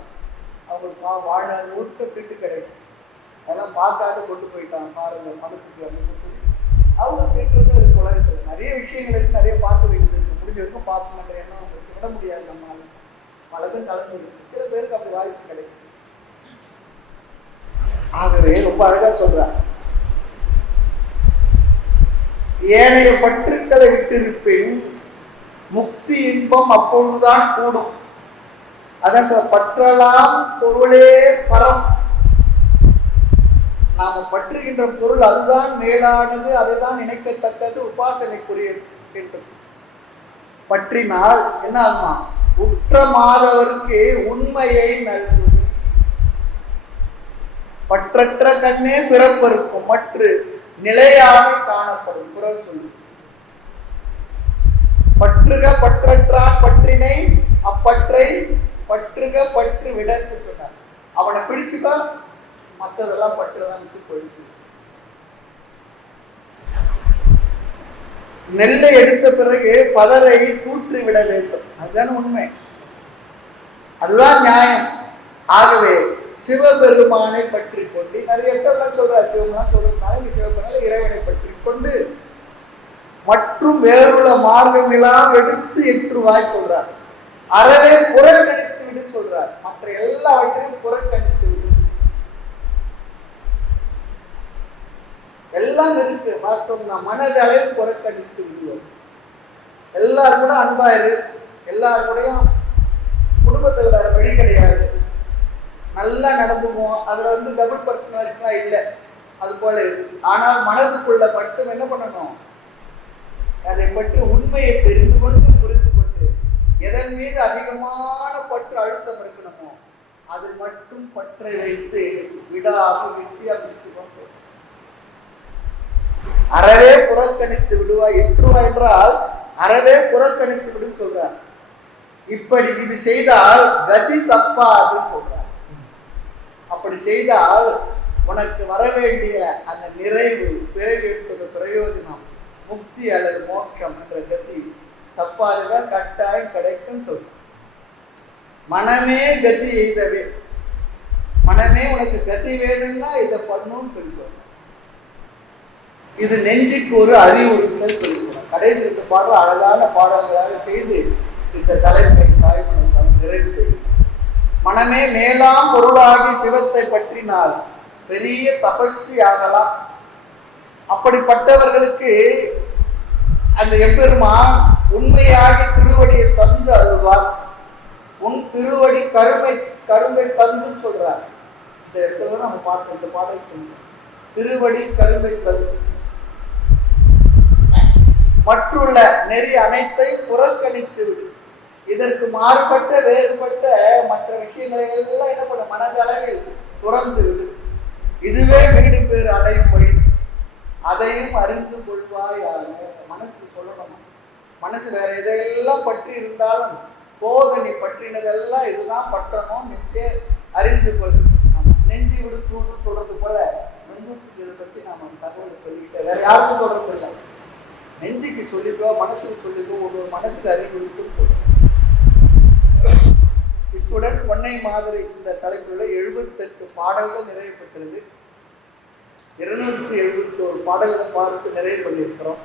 அவங்களுக்கு வாழ்நாள் முழுக்க திட்டு கிடைக்கும். அதெல்லாம் பார்க்காத கொண்டு போயிட்டாங்க பாருங்க பணத்துக்கு அப்படின்னு சொல்லி அவங்க திட்டுறது இருக்கு. உலகத்துல நிறைய விஷயங்கள் இருக்கு, நிறைய பார்க்க வேண்டியது இருக்கு. முடிஞ்ச வரைக்கும் பார்க்க மாட்டேன், ஏன்னா அவங்களுக்கு விட முடியாது, நம்மளால பலதும் கலந்து இருக்கு. சில பேருக்கு அப்படி வாய்ப்பு கிடைக்கும். ஆகவே ரொம்ப அழகா சொல்றார், ஏனைய பற்றுக்களை விட்டிருப்பின் முக்தி இன்பம் அப்பொழுதுதான் கூடும். அதான் சொல்ல, பற்றலாம் பொருளே பரம். நாம பற்றுகின்ற பொருள் அதுதான் மேலானது, அதுதான் நினைக்கத்தக்கது, உபாசனைக்குரியது என்று பற்றினால் என்ன ஆகுமா, உற்ற மாதவருக்கு உண்மையை நல்கும். பற்றற்ற கண்ணே பிறப்பருக்கும் மற்ற நிலையாக காணப்படும். குறள் சொல்லு, பற்றுக பற்றற்றான் பற்றினை அப்பற்றை பற்றுக பற்று விடற்கு சொன்னார். அவனை பிடிச்சுக்கா, மற்றதெல்லாம் பற்றுதான் விட்டு போயிடுச்சு. நெல்லை எடுத்த பிறகு பதரை தூற்றி விட வேண்டும், அதுதான் உண்மை, அதுதான் நியாயம். ஆகவே சிவபெருமானை பற்றி கொண்டு, நிறைய இடத்துல சொல்றார், சிவம்லாம் சொல்றதுனால சிவபெருமான இறைவனை பற்றி கொண்டு மற்றும் வேறுள்ள மார்க்கம் எல்லாம் எடுத்து எற்றுவாய் சொல்றார். அறவே புறக்கணித்து விடு சொல்றார். மற்ற எல்லாவற்றையும் புறக்கணித்து விடு. எல்லாம் இருக்கு, வாஸ்தவம் தான். மனதளவு புறக்கணித்து விடுவோம். எல்லாரும் கூட அன்பாயிரு, எல்லாரும் கூடயும் குடும்பத்தில் வேற வழி கிடையாது, நல்லா நடந்துக்குவோம். அதுல டபுள் பர்சனாலிட்டிலாம் இல்லை, அது போல இருக்கு. ஆனால் மனதுக்குள்ள மட்டும் என்ன பண்ணணும், அதை பற்றி உண்மையை தெரிந்து கொண்டு புரிந்து கொண்டு எதன் மீது அதிகமான பற்று அழுத்தம் இருக்கணுமோ அது மட்டும் பற்றை வைத்து விடாம வெட்டியா பிடிச்சுக்கொண்டு அறவே புறக்கணித்து விடுவாய். எற்றுவாய் என்றால் அறவே புறக்கணித்து விடும் சொல்றார். இப்படி இது செய்தால் கதி தப்பாதுன்னு சொல்றார். அப்படி செய்தால் உனக்கு வர வேண்டிய அந்த நிறைவு, பிறவி எடுத்துள்ள பிரயோஜனம், முக்தி அல்லது மோட்சம் என்ற கதி தப்பாதுதான் கட்டாயம் கிடைக்கும் சொல்றார். மனமே கதி எய்தவே, மனமே உனக்கு கதி வேணும்னா இதை பண்ணணும்னு சொல்லி சொல்ற. இது நெஞ்சுக்கு ஒரு அறிவுறுத்தல் சொல்லி சொல்ற. கடைசி 2 பாடல் அழகான பாடல்களாக செய்து இந்த தலைப்பை தாய்மனம் நிறைவு செய்யும். மனமே மேலாம் பொருளாகி சிவத்தை பற்றினால் பெரிய தபஸ்வி ஆகலாம். அப்படிப்பட்டவர்களுக்கு அந்த எம்பெருமான் உண்மையாகி திருவடியை தந்து அருள்வார். உன் திருவடி கரும்பை தந்து சொல்றார். இந்த இடத்துல நம்ம பார்த்த இந்த பாடல் திருவடி கரும்பை தந்து மற்றுள்ள நெறி அனைத்தை புறக்கணித்து விடு. இதற்கு மாறுபட்ட வேறுபட்ட மற்ற விஷயங்களை எல்லாம் என்ன பண்ண மனதளவில் துறந்து விடு. இதுவே வீடு பேர் அடையும் வழி, அதையும் அறிந்து கொள்வாயாக. மனசு சொல்லணும், மனசு வேற எதையெல்லாம் பற்றி இருந்தாலும் போத நீ பற்றினதெல்லாம் இதுதான் பற்றணும், நெஞ்சே அறிந்து கொள். நெஞ்சு விடு தூண்டு சொல்றது போல நெஞ்சுக்கு இதை பற்றி நாம தகவலை சொல்லிக்கிட்டே வேற யாருக்கும் சொல்றது இல்லை. நெஞ்சுக்கு சொல்லிக்கோ, மனசுக்கு சொல்லிக்கோ, ஒரு மனசுக்கு அறிவுறுத்தும் சொல்லுவோம். இத்துடன் பொன்னை மாதிரி இந்த தலைப்புள்ள 78 பாடல்கள் நிறைவு பெற்றது. 271 பாடல்கள் பார்த்து நிறைவு பண்ணியிருக்கிறோம்.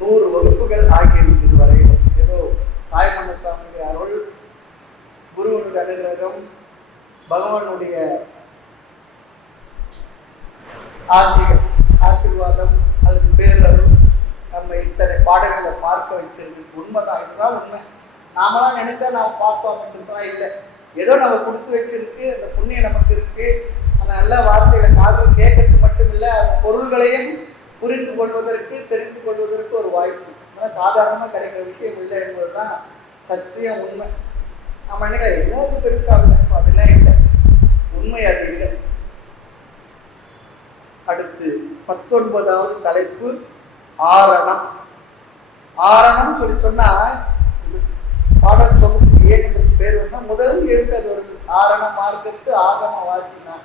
100 வகுப்புகள் ஆகியிருக்கு இதுவரையிலும். ஏதோ தாய்மன்ன சுவாமியுடைய அருள், குருவனுடைய அனுகிரகம், பகவானுடைய ஆசீர்வாதம் அல்லது பேரருள் நம்ம இத்தனை பாடல்களை பார்க்க வச்சிருக்கு. உண்மைதான், இதுதான் உண்மை. நாமெல்லாம் நினைச்சா நாம் பார்ப்போம் அப்படின்றதுலாம் இல்லை. ஏதோ நம்ம கொடுத்து வச்சிருக்கு, அந்த புண்ணியம் நமக்கு இருக்கு. அந்த நல்ல வார்த்தைகளை காதில் கேட்கறது மட்டும் இல்லை, அந்த பொருள்களையும் புரிந்து கொள்வதற்கு தெரிந்து கொள்வதற்கு ஒரு வாய்ப்பு. அதனால் சாதாரணமாக கிடைக்கிற விஷயம் இல்லை என்பது தான் சத்தியம், உண்மை. நம்ம என்ன இன்னொரு பெருசாக நினைப்போம், அப்படிலாம் இல்லை, உண்மை அது இல்லை. அடுத்து 19வது தலைப்பு ஆரணம். ஆரணம் சொல்லி சொன்னா பாடல் தொகுப்பு ஏன் இந்த பேர் வந்து முதல் எழுத்து அது வருது. ஆரண மார்க்கத்து ஆகம வாசினா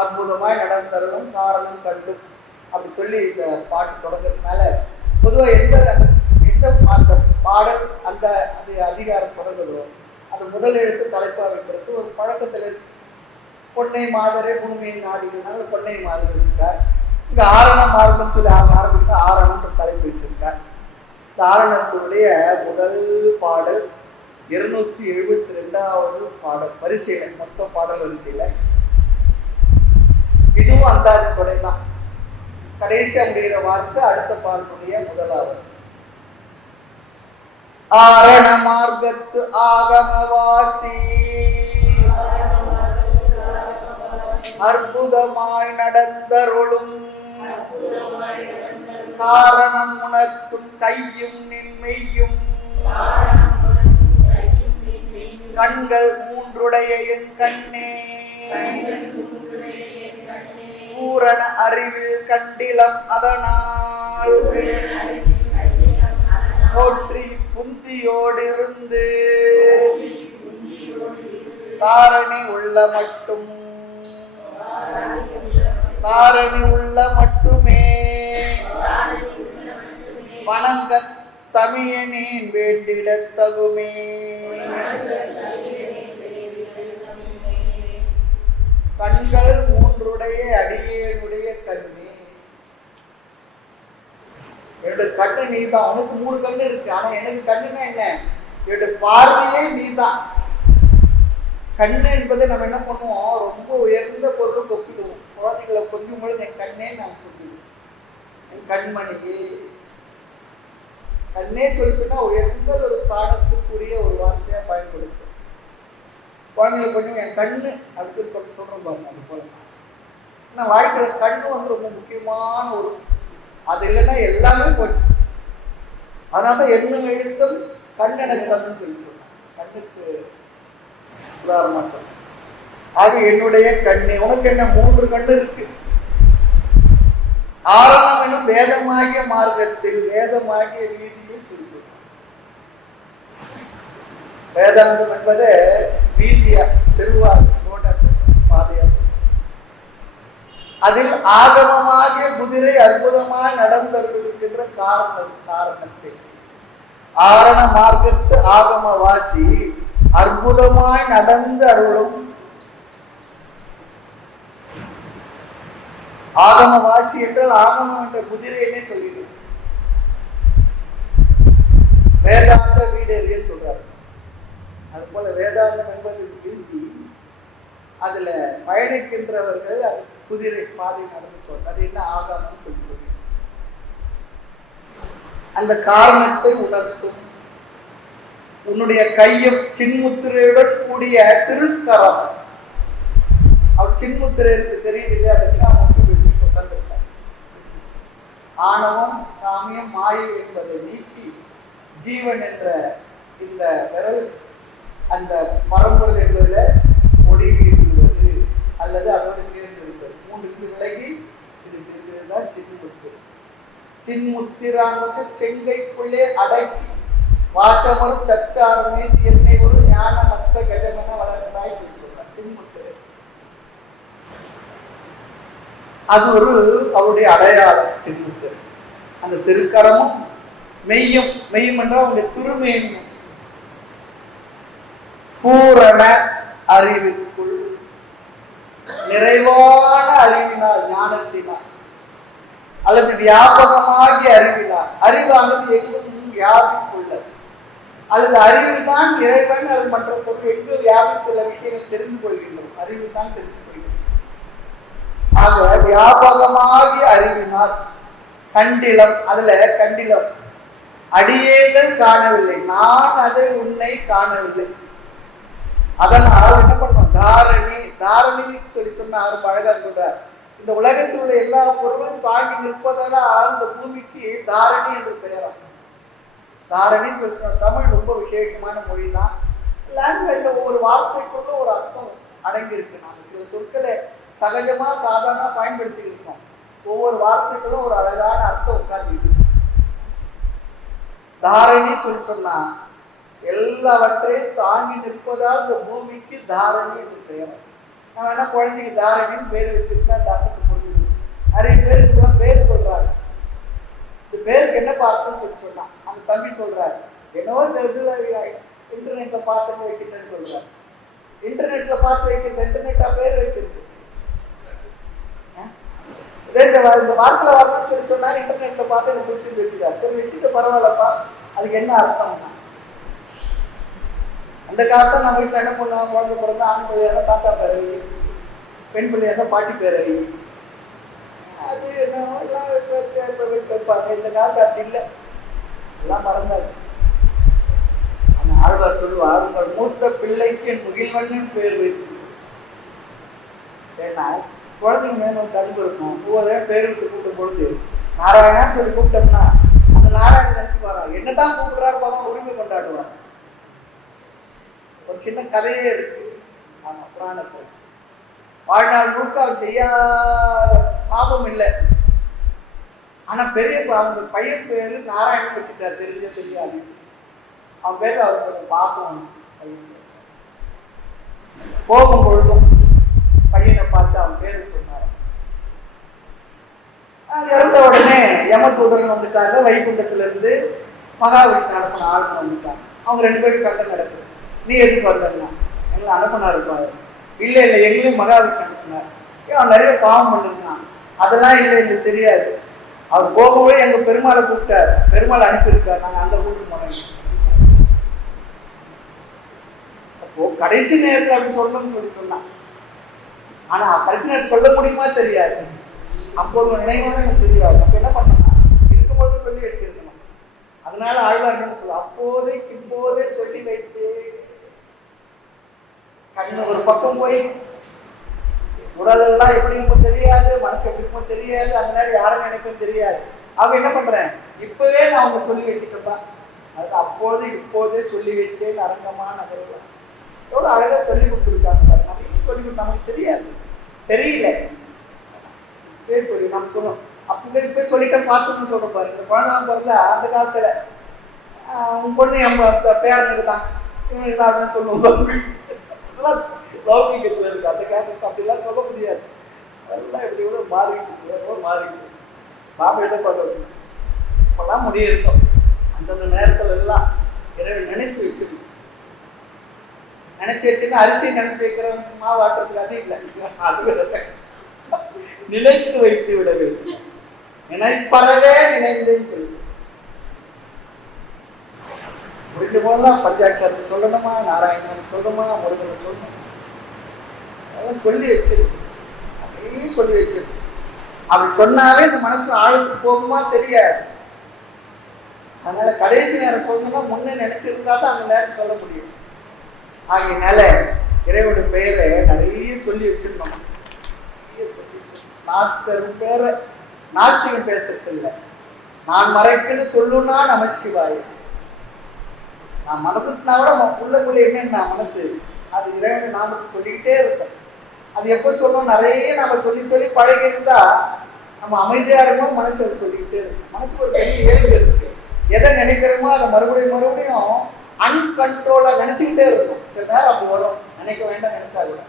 அற்புதமாய் நடந்தருளும் காரணம் கண்டும் அப்படி சொல்லி இந்த பாட்டு தொடங்குறதுனால பொதுவாக எந்த அந்த பாடல் அந்த அது அதிகாரம் தொடங்குதோ அது முதல் எழுத்து தலைப்பா வைக்கிறது ஒரு பழக்கத்தில் இருக்கு. பொன்னை மாதரே பூமியை நாடினால பொன்னை மாதிரி வச்சிருக்கார். இங்க ஆரண மார்க்கம் சொல்லி ஆரம்பிக்க ஆரணம் தலைப்பு வச்சிருக்கார். இந்த ஆரணத்தினுடைய முதல் பாடல் 272வது பாடல் வரிசையில, மொத்த பாடல் வரிசையில இதுவும் அந்தாதி தொடை தான். கடைசி அப்படிங்கிற வார்த்தை அடுத்த பாடலுடைய முதலாவது. ஆரண மார்க்கத்து ஆகமவாசி அற்புதமாய் நடந்தருளும் காரணம் உணர்த்தும் கையும் நின்மையும் கண்கள் மூன்றுடைய என் கண்ணே பூரண அறிவில் கண்டிலம் அதனால் போற்றி புந்தியோடிருந்து தாரணி உள்ள மட்டுமே வணங்க தமியனின் வேண்டிட தகுமே. கண்கள் மூன்றுடைய அடியேனுடைய கண்ணே. என்னோட கண்ணு நீதான். உனக்கு 3 கண்ணு இருக்கு, ஆனா எனக்கு கண்ணுன்னா என்ன? என்னோட பார்வையே நீதான். கண்ணு என்பதை நம்ம என்ன பண்ணுவோம், ரொம்ப உயர்ந்த பொருளை கொப்பிடுவோம். குழந்தைகளை கொஞ்சம் பொழுது என் கண்ணே நான் கொப்பிடுவோம், என் கண்மணியே. கண்ணே சொல்லி சொன்னா உயர்ந்த ஒரு ஸ்தானத்துக்குரிய ஒரு வார்த்தையா பயன்படுத்தும். குழந்தைங்களை கொஞ்சம் என் கண்ணு அப்படின்னு சொல்றோம் பாருங்க. அது போல ஆனால் வாழ்க்கையில கண்ணு வந்து ரொம்ப முக்கியமான ஒரு, அது இல்லைன்னா எல்லாமே போச்சு. அதனால எண்ணும் எழுத்தும் கண்ணெனத்தம்னு சொல்லி சொல்றேன். கண்ணுக்கு உதாரணமா சொல்றேன். ஆக என்னுடைய கண்ணு, உனக்கு என்ன 3 கண்ணு இருக்கு. ஆரணம் எனும் வேதமாகிய மார்க்கத்தில் வேதமாகிய வீதியில் சொல்லி சொல்றேன். வேதாந்தம் என்பது வீதியா, தெருவாக, பாதையா. அதில் ஆகமமாகிய குதிரை அற்புதமாய் நடந்தருளுகின்ற காரணத்தை ஆரண மார்க்கத்து ஆகமவாசி அற்புதமாய் நடந்து அருளும். ஆகமவாசி என்றால் ஆகமம் என்ற குதிரைன்னே சொல்லிடு. வேதாந்த வீடேறியல் சொல்றாரு. அது போல வேதாந்தம் என்பது வீதி, அதுல பயணிக்கின்றவர்கள் அது குதிரை பாதை நடந்து போறது. அது என்ன ஆகமம் சொல்லி அந்த காரணத்தை உணர்த்தும். உன்னுடைய கையும் சின்முத்திரையுடன் கூடிய திருக்கரம். அவர் சின்முத்திரை இருக்கு தெரியுது இல்லையா? அதுக்கு நான் முட்டு வச்சு உட்கார்ந்துருக்கார். ஆணவம் காமியம் மாயை என்பதை நீக்கி ஜீவன் என்ற இந்த விரல் அந்த பரம்பொருள் என்பதில் ஒடுங்கி இருப்பது அல்லது அதோடு சேர்ந்து இருப்பது. 3 விலகி இதுதான் சின்முத்திரை. சின்முத்திராங்க செங்கைக்குள்ளே அடக்கி வாசமரும் சச்சாரம் மீது என்னை ஒரு ஞான மத்த கஜமென வளர்ந்தாய் சொல்றார். சின்முத்திரை அது ஒரு அவருடைய அடையாளம். சின்முத்திரை அந்த திருக்கரமும் மெய்யும், மெய்யும் என்றால் அவங்க திருமேனியும் பூரண அறிவுக்குள் நிறைவான அறிவினால், ஞானத்தினால் அல்லது வியாபகமாகிய அறிவினால். அறிவானது எங்கும் வியாபித்துள்ளது. அல்லது அறிவில் தான் இறைவன் அல்லது மற்ற பொருள் எங்கு வியாபித்துள்ள விஷயங்கள் தெரிந்து கொள்கின்றோம். அறிவில் தான் தெரிந்து கொள்கின்றோம். ஆக வியாபகமாகிய அறிவினால் கண்டிலம், அதுல கண்டிலம் அடியேங்கள் காணவில்லை, நான் அதை உன்னை காணவில்லை. அதனால் என்ன பண்ணுவோம், தாரணி. தாரணி சொல்லி சொன்ன அழகா சொல்றார். இந்த உலகத்தில் உள்ள எல்லா பொருளும் தாங்கி நிற்பதால் இந்த பூமிக்கு தாரணி என்று பெயராம். தாரணி சொல்லி சொன்ன தமிழ் ரொம்ப விசேஷமான மொழி தான். லாங்குவேஜ்ல ஒவ்வொரு வார்த்தைக்குள்ள ஒரு அர்த்தம் அடங்கி இருக்கு. நாங்கள் சில சொற்களை சகஜமா சாதாரண பயன்படுத்தி இருக்கோம். ஒவ்வொரு வார்த்தைக்குள்ளும் ஒரு அழகான அர்த்தம் உட்கார்ந்து. தாரணி சொல்லி சொன்னா எல்லாவற்றையும் தாங்கி நிற்பதால் இந்த பூமிக்கு தாரணி என்று பெயர். நான் வேணா குழந்தைக்கு தாரணின்னு பேர் வச்சிருந்தா அந்த அர்த்தத்தை புரிஞ்சுக்கணும். நிறைய பேருக்கு தான் பேர் சொல்றாங்க. இந்த பேருக்கு என்ன பார்த்தோன்னு சொன்னான் அந்த தம்பி சொல்றாரு, என்னவோ இதுல இன்டர்நெட்ல பார்த்து வச்சுட்டேன்னு சொல்றாரு. இன்டர்நெட்ல பார்த்து வைக்கிறது இன்டர்நெட்டா பேர் வைக்கிறது? இதே இந்த வாரத்தில் வரணும்னு சொன்னா இன்டர்நெட்ல பார்த்து எனக்கு பிடிச்சிருந்து வச்சுட்டாரு. சரி வச்சுட்டு பரவாயில்லப்பா, அதுக்கு என்ன அர்த்தம்னா, அந்த காலத்தில் நம்ம வீட்டில் என்ன பண்ணுவோம், குழந்தை பிறந்தா ஆண் பிள்ளையா இருந்தால் தாத்தா பேர் அறி, பெண் பிள்ளையா இருந்தால் பாட்டி பேர் அறி, அது என்ன எல்லாம் வைப்பாங்க. இந்த காலத்து அப்படி இல்லை, எல்லாம் மறந்தாச்சு. அந்த ஆழ்வார் சொல்லுவார், உங்கள் மூத்த பிள்ளைக்கு என் முகில்வண்ணன் பேர் வைத்து. ஏன்னா குழந்தைங்க மேலே ஒரு அன்பு இருக்கும். ஒவ்வொரு பேர் விட்டு கூப்பிடும் பொழுது நாராயணான்னு சொல்லி கூப்பிட்டோம்னா அந்த நாராயணன் நினைச்சு பாரு, என்னதான் கூப்பிடுறாரு பாருங்க, உரிமை கொண்டாடுவார். ஒரு சின்ன கதையே இருக்கு. ஆமா, புராணத்தில் வாழ்நாள் முழுக்க அவன் செய்யாத பாவம் இல்லை. ஆனா பெரிய அவங்க பையன் பேரு நாராயணன் வச்சுட்டார், தெரியாது. அவன் பேர்ல அவருக்கு கொஞ்சம் பாசம். போகும் பொழுதும் பையனை பார்த்து அவன் பேரு சொன்னார். இறந்த உடனே யமதூதர்கள் வந்துட்டாங்க. வைகுண்டத்துல இருந்து மகாவிஷ்ணு அனுப்பின ஆளுங்க வந்துட்டாங்க. அவங்க 2 பேரும் சண்டை நடக்குது. நீ எதுக்கு வந்தா எங்களை அனுப்பினா இருப்பாரு. இல்லை எங்களையும் மகாவிஷ்ணு அனுப்பினார். அவன் நிறைய பாவம் பண்ணிருக்கான். அதெல்லாம் இல்லை, எங்களுக்கு தெரியாது. அவர் போகவே எங்க பெருமாளை கூப்பிட்டார், பெருமாள் அனுப்பியிருக்கார், நாங்க அந்த கூட்டு போனோம். அப்போ கடைசி நேரத்தில் அப்படி சொல்லணும்னு சொன்னான். ஆனா கடைசி நேரத்தில் சொல்ல முடியுமா தெரியாது. அப்போது நினைவுன்னு எனக்கு தெரியாது. அப்ப என்ன பண்ணணும், இருக்கும்போது சொல்லி வச்சிருக்கணும். அதனால ஆழ்வார்னு சொல்லுவோம், அப்போதைக்கு இப்போதே சொல்லி வைத்து. கண்ணு ஒரு பக்கம் போய் உடலெல்லாம் எப்படி இருக்கும் தெரியாது, மனசு எப்படி இருக்கும் தெரியாது, அந்த நேரம் யாரும் நினைக்கும் தெரியாது. அவங்க என்ன பண்றேன், இப்பவே நான் அவங்க சொல்லி வச்சுக்கப்பா. அது அப்போது இப்போதே சொல்லி வச்சேன் அரங்கமா நகருவா. எவ்வளவு அழகா சொல்லி கொடுத்துருக்காங்க. நிறைய சொல்லி கொடுத்து நமக்கு தெரியாது, தெரியல. பேர் சொல்லி நம்ம சொல்லணும். அப்படி போய் சொல்லிட்ட பார்த்துன்னு சொல்ற பாரு. இந்த குழந்தைலாம் பிறந்தா அந்த காலத்துல உன் பொண்ணு நம்ம பேரனுக்கு தான் இவனுக்கு தான் அப்படின்னு சொல்லுவோம். லௌகிகத்துல இருக்கு. அந்த காலத்துக்கு அப்படிலாம் சொல்ல முடியாது. அதெல்லாம் எப்படி கூட மாறிட்டு பாப்பா எதை பார்க்க இப்பெல்லாம் முடியிருக்கோம். அந்தந்த நேரத்துல எல்லாம் இறைவன் நினைச்சு வச்சிருக்கோம். நினைச்சு வச்சுன்னா அரிசி நினைச்சு வைக்கிறவன் மாவு ஆட்டுறதுக்கு அது இல்லை, அது நினைத்து வைத்து விட வேண்டும். நினைப்பறவே நினைந்தேன்னு சொல்லி முடிஞ்ச போதுதான் பஞ்சாட்சரத்தை சொல்லணுமா, நாராயணன் சொல்லணுமா, முருகன் சொல்லணும், அதெல்லாம் சொல்லி வச்சிருக்கு. நிறைய சொல்லி வச்சிருக்கு. அப்படி சொன்னாலே இந்த மனசுல ஆழத்துக்கு போகுமா தெரியாது. அதனால கடைசி நேரம் சொல்லணும்னா முன்னே நினைச்சிருந்தா தான் அந்த நேரம் சொல்ல முடியும். ஆகையினால இறைவனுடைய பெயரை நிறைய சொல்லி வச்சிருந்தோம். நாத்தரும் பேரை நாஸ்திகம் பேசுறது இல்லை. நான் மறைக்குன்னு சொல்லுன்னா நம சிவாய. நான் மனசுனா கூட உள்ளக்குள்ள என்னன்னா மனசு அது இறைவன் நாமத்தை சொல்லிக்கிட்டே இருக்கும். அது எப்போ சொல்லணும், நிறைய நாம சொல்லி சொல்லி பழகி இருந்தா நம்ம அமைதியா இருக்கணும். மனசு அது சொல்லிக்கிட்டே இருக்கும். மனசுக்கு ஒரு பெரிய இயல்பு இருக்கு. எதை நினைக்கிறோமோ அதை மறுபடியும் அன்கண்ட்ரோலா நினைச்சுக்கிட்டே இருக்கும். சில நேரம் அப்படி வரும், நினைக்க வேண்டாம் நினைச்சா கூட.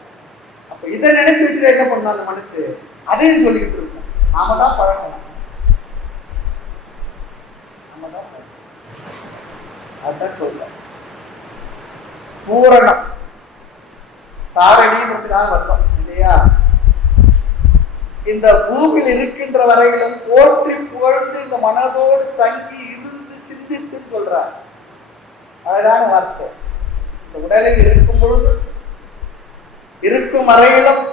அப்ப இதை நினைச்சு வச்சுட்டு என்ன பண்ணும் அந்த மனசு, அதையும் சொல்லிக்கிட்டு இருக்கும். நாம தான் பழகணும். அதுதான் சொல்ல பூரணம் தாரணின்றதுக்காக வந்தோம் இல்லையா. இந்த பூமியில் இருக்கின்ற வரையிலும் போற்றி புகழ்ந்து இந்த மனதோடு தங்கி இருந்து சிந்தித்துன்னு சொல்றார். அழகான வார்த்தை. இந்த உடலில் இருக்கும் பொழுது இருக்கும் வரையிலும்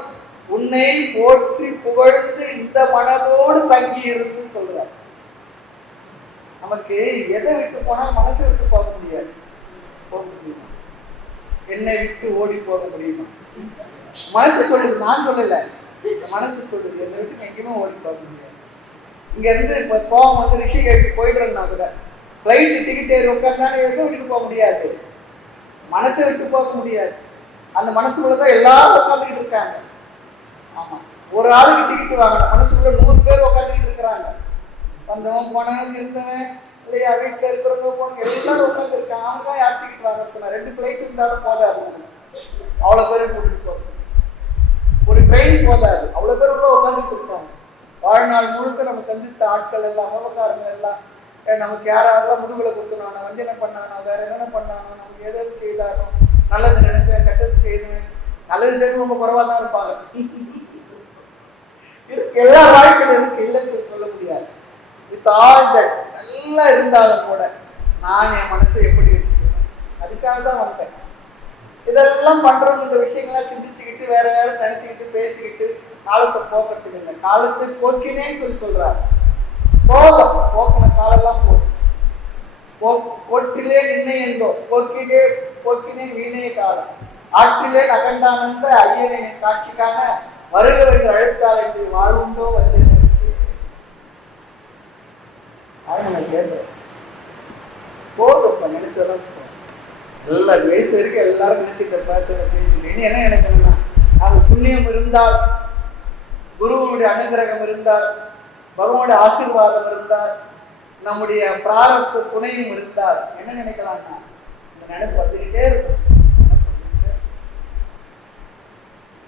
உன்னை போற்றி புகழ்ந்து இந்த மனதோடு தங்கி இருந்து சொல்றார். நமக்கு எதை விட்டு போனால் மனசை விட்டு போக முடியாது. போக முடியுமா? என்னை விட்டு ஓடி போக முடியுமா? மனசு சொல்லுது, நான் சொல்லல, மனசு சொல்லுது. என்னை விட்டு எங்கேயுமே ஓடி போக முடியாது. இங்க இருந்து இப்ப கோவம் வந்து ரிஷிகேஷ் போயிடுறேன்னா கூட ஃப்ளைட் டிக்கெட் ஏறி உட்காந்தானே எதை விட்டுட்டு போக முடியாது. மனசை விட்டு போக முடியாது. அந்த மனசுக்குள்ளதான் எல்லாரும் உட்காந்துக்கிட்டு இருக்காங்க. ஆமா, ஒரு ஆளுக்கு டிக்கெட் வாங்கணும், மனசுக்குள்ள 100 பேர் உட்காந்துக்கிட்டு இருக்கிறாங்க. வந்தவன் போனவன் இருந்தவன் இல்லையா, வீட்டுல இருக்கிறவங்க போனவங்க எல்லாரும் உட்காந்துருக்காங்க. அவங்க தான் யார் டிக்கெட் வாங்க 2 ஃபிளைட் இருந்தாலும் போதாது, அவ்வளோ பேர் கூட்டிட்டு போகிறது. ஒரு ட்ரெயின் போதாது, அவ்வளோ பேர் உள்ள உட்காந்துட்டு இருப்பாங்க. வாழ்நாள் முழுக்க நம்ம சந்தித்த ஆட்கள் எல்லாம், விவகாரங்கள் எல்லாம், நமக்கு யாரெல்லாம் முதுகுல குத்துனானோ, வஞ்சனை பண்ணானோ, வேற என்னென்ன பண்ணானோ, நமக்கு எதாவது செய்தானோ, நல்லது நினைச்சேன், கெட்டது செய்தேன், நல்லது செய்து ரொம்ப குறைவா தான் இருப்பாங்க. இருக்கு, எல்லா வாழ்க்கையிலும் இருக்கு, இல்லைன்னு சொல்ல முடியாது. வித் ஆல் தட் நல்லா இருந்தாலும் கூட நான் என் மனசை எப்படி வச்சுக்கிறேன், அதுக்காக தான் வந்தேன். இதெல்லாம் பண்றவங்க இந்த விஷயங்கள்லாம் சிந்திச்சுக்கிட்டு வேற வேற நினைச்சுக்கிட்டு பேசிக்கிட்டு காலத்தை போக்குறதுக்கு இல்லை. காலத்தை போக்கினேன்னு சொல்றாரு. போதும், போக்கின காலெல்லாம் போதும். போற்றிலே நின்னை எந்தோ போக்கினே வீணே காலம் ஆற்றிலே அகண்டானந்த ஐயனை காட்சிக்கான வருக என்று அழைத்தால் என்று வாழ்வுண்டோ வந்து கேட்கிறேன். போதும், இப்ப நினைச்சதெல்லாம் எல்லா வயசு வரைக்கும் எல்லாரும் நினைச்சுட்டு பார்த்து பேசிட்டு இனி என்ன நினைக்கணும்னா, அவங்க புண்ணியம் இருந்தால், குருவனுடைய அனுகிரகம் இருந்தால், பகவானுடைய ஆசீர்வாதம் இருந்தால், நம்முடைய பிராரப்த துணையும் இருந்தால் என்ன நினைக்கலாம்னா, இந்த நினைப்பு வந்துகிட்டே இருக்கும்.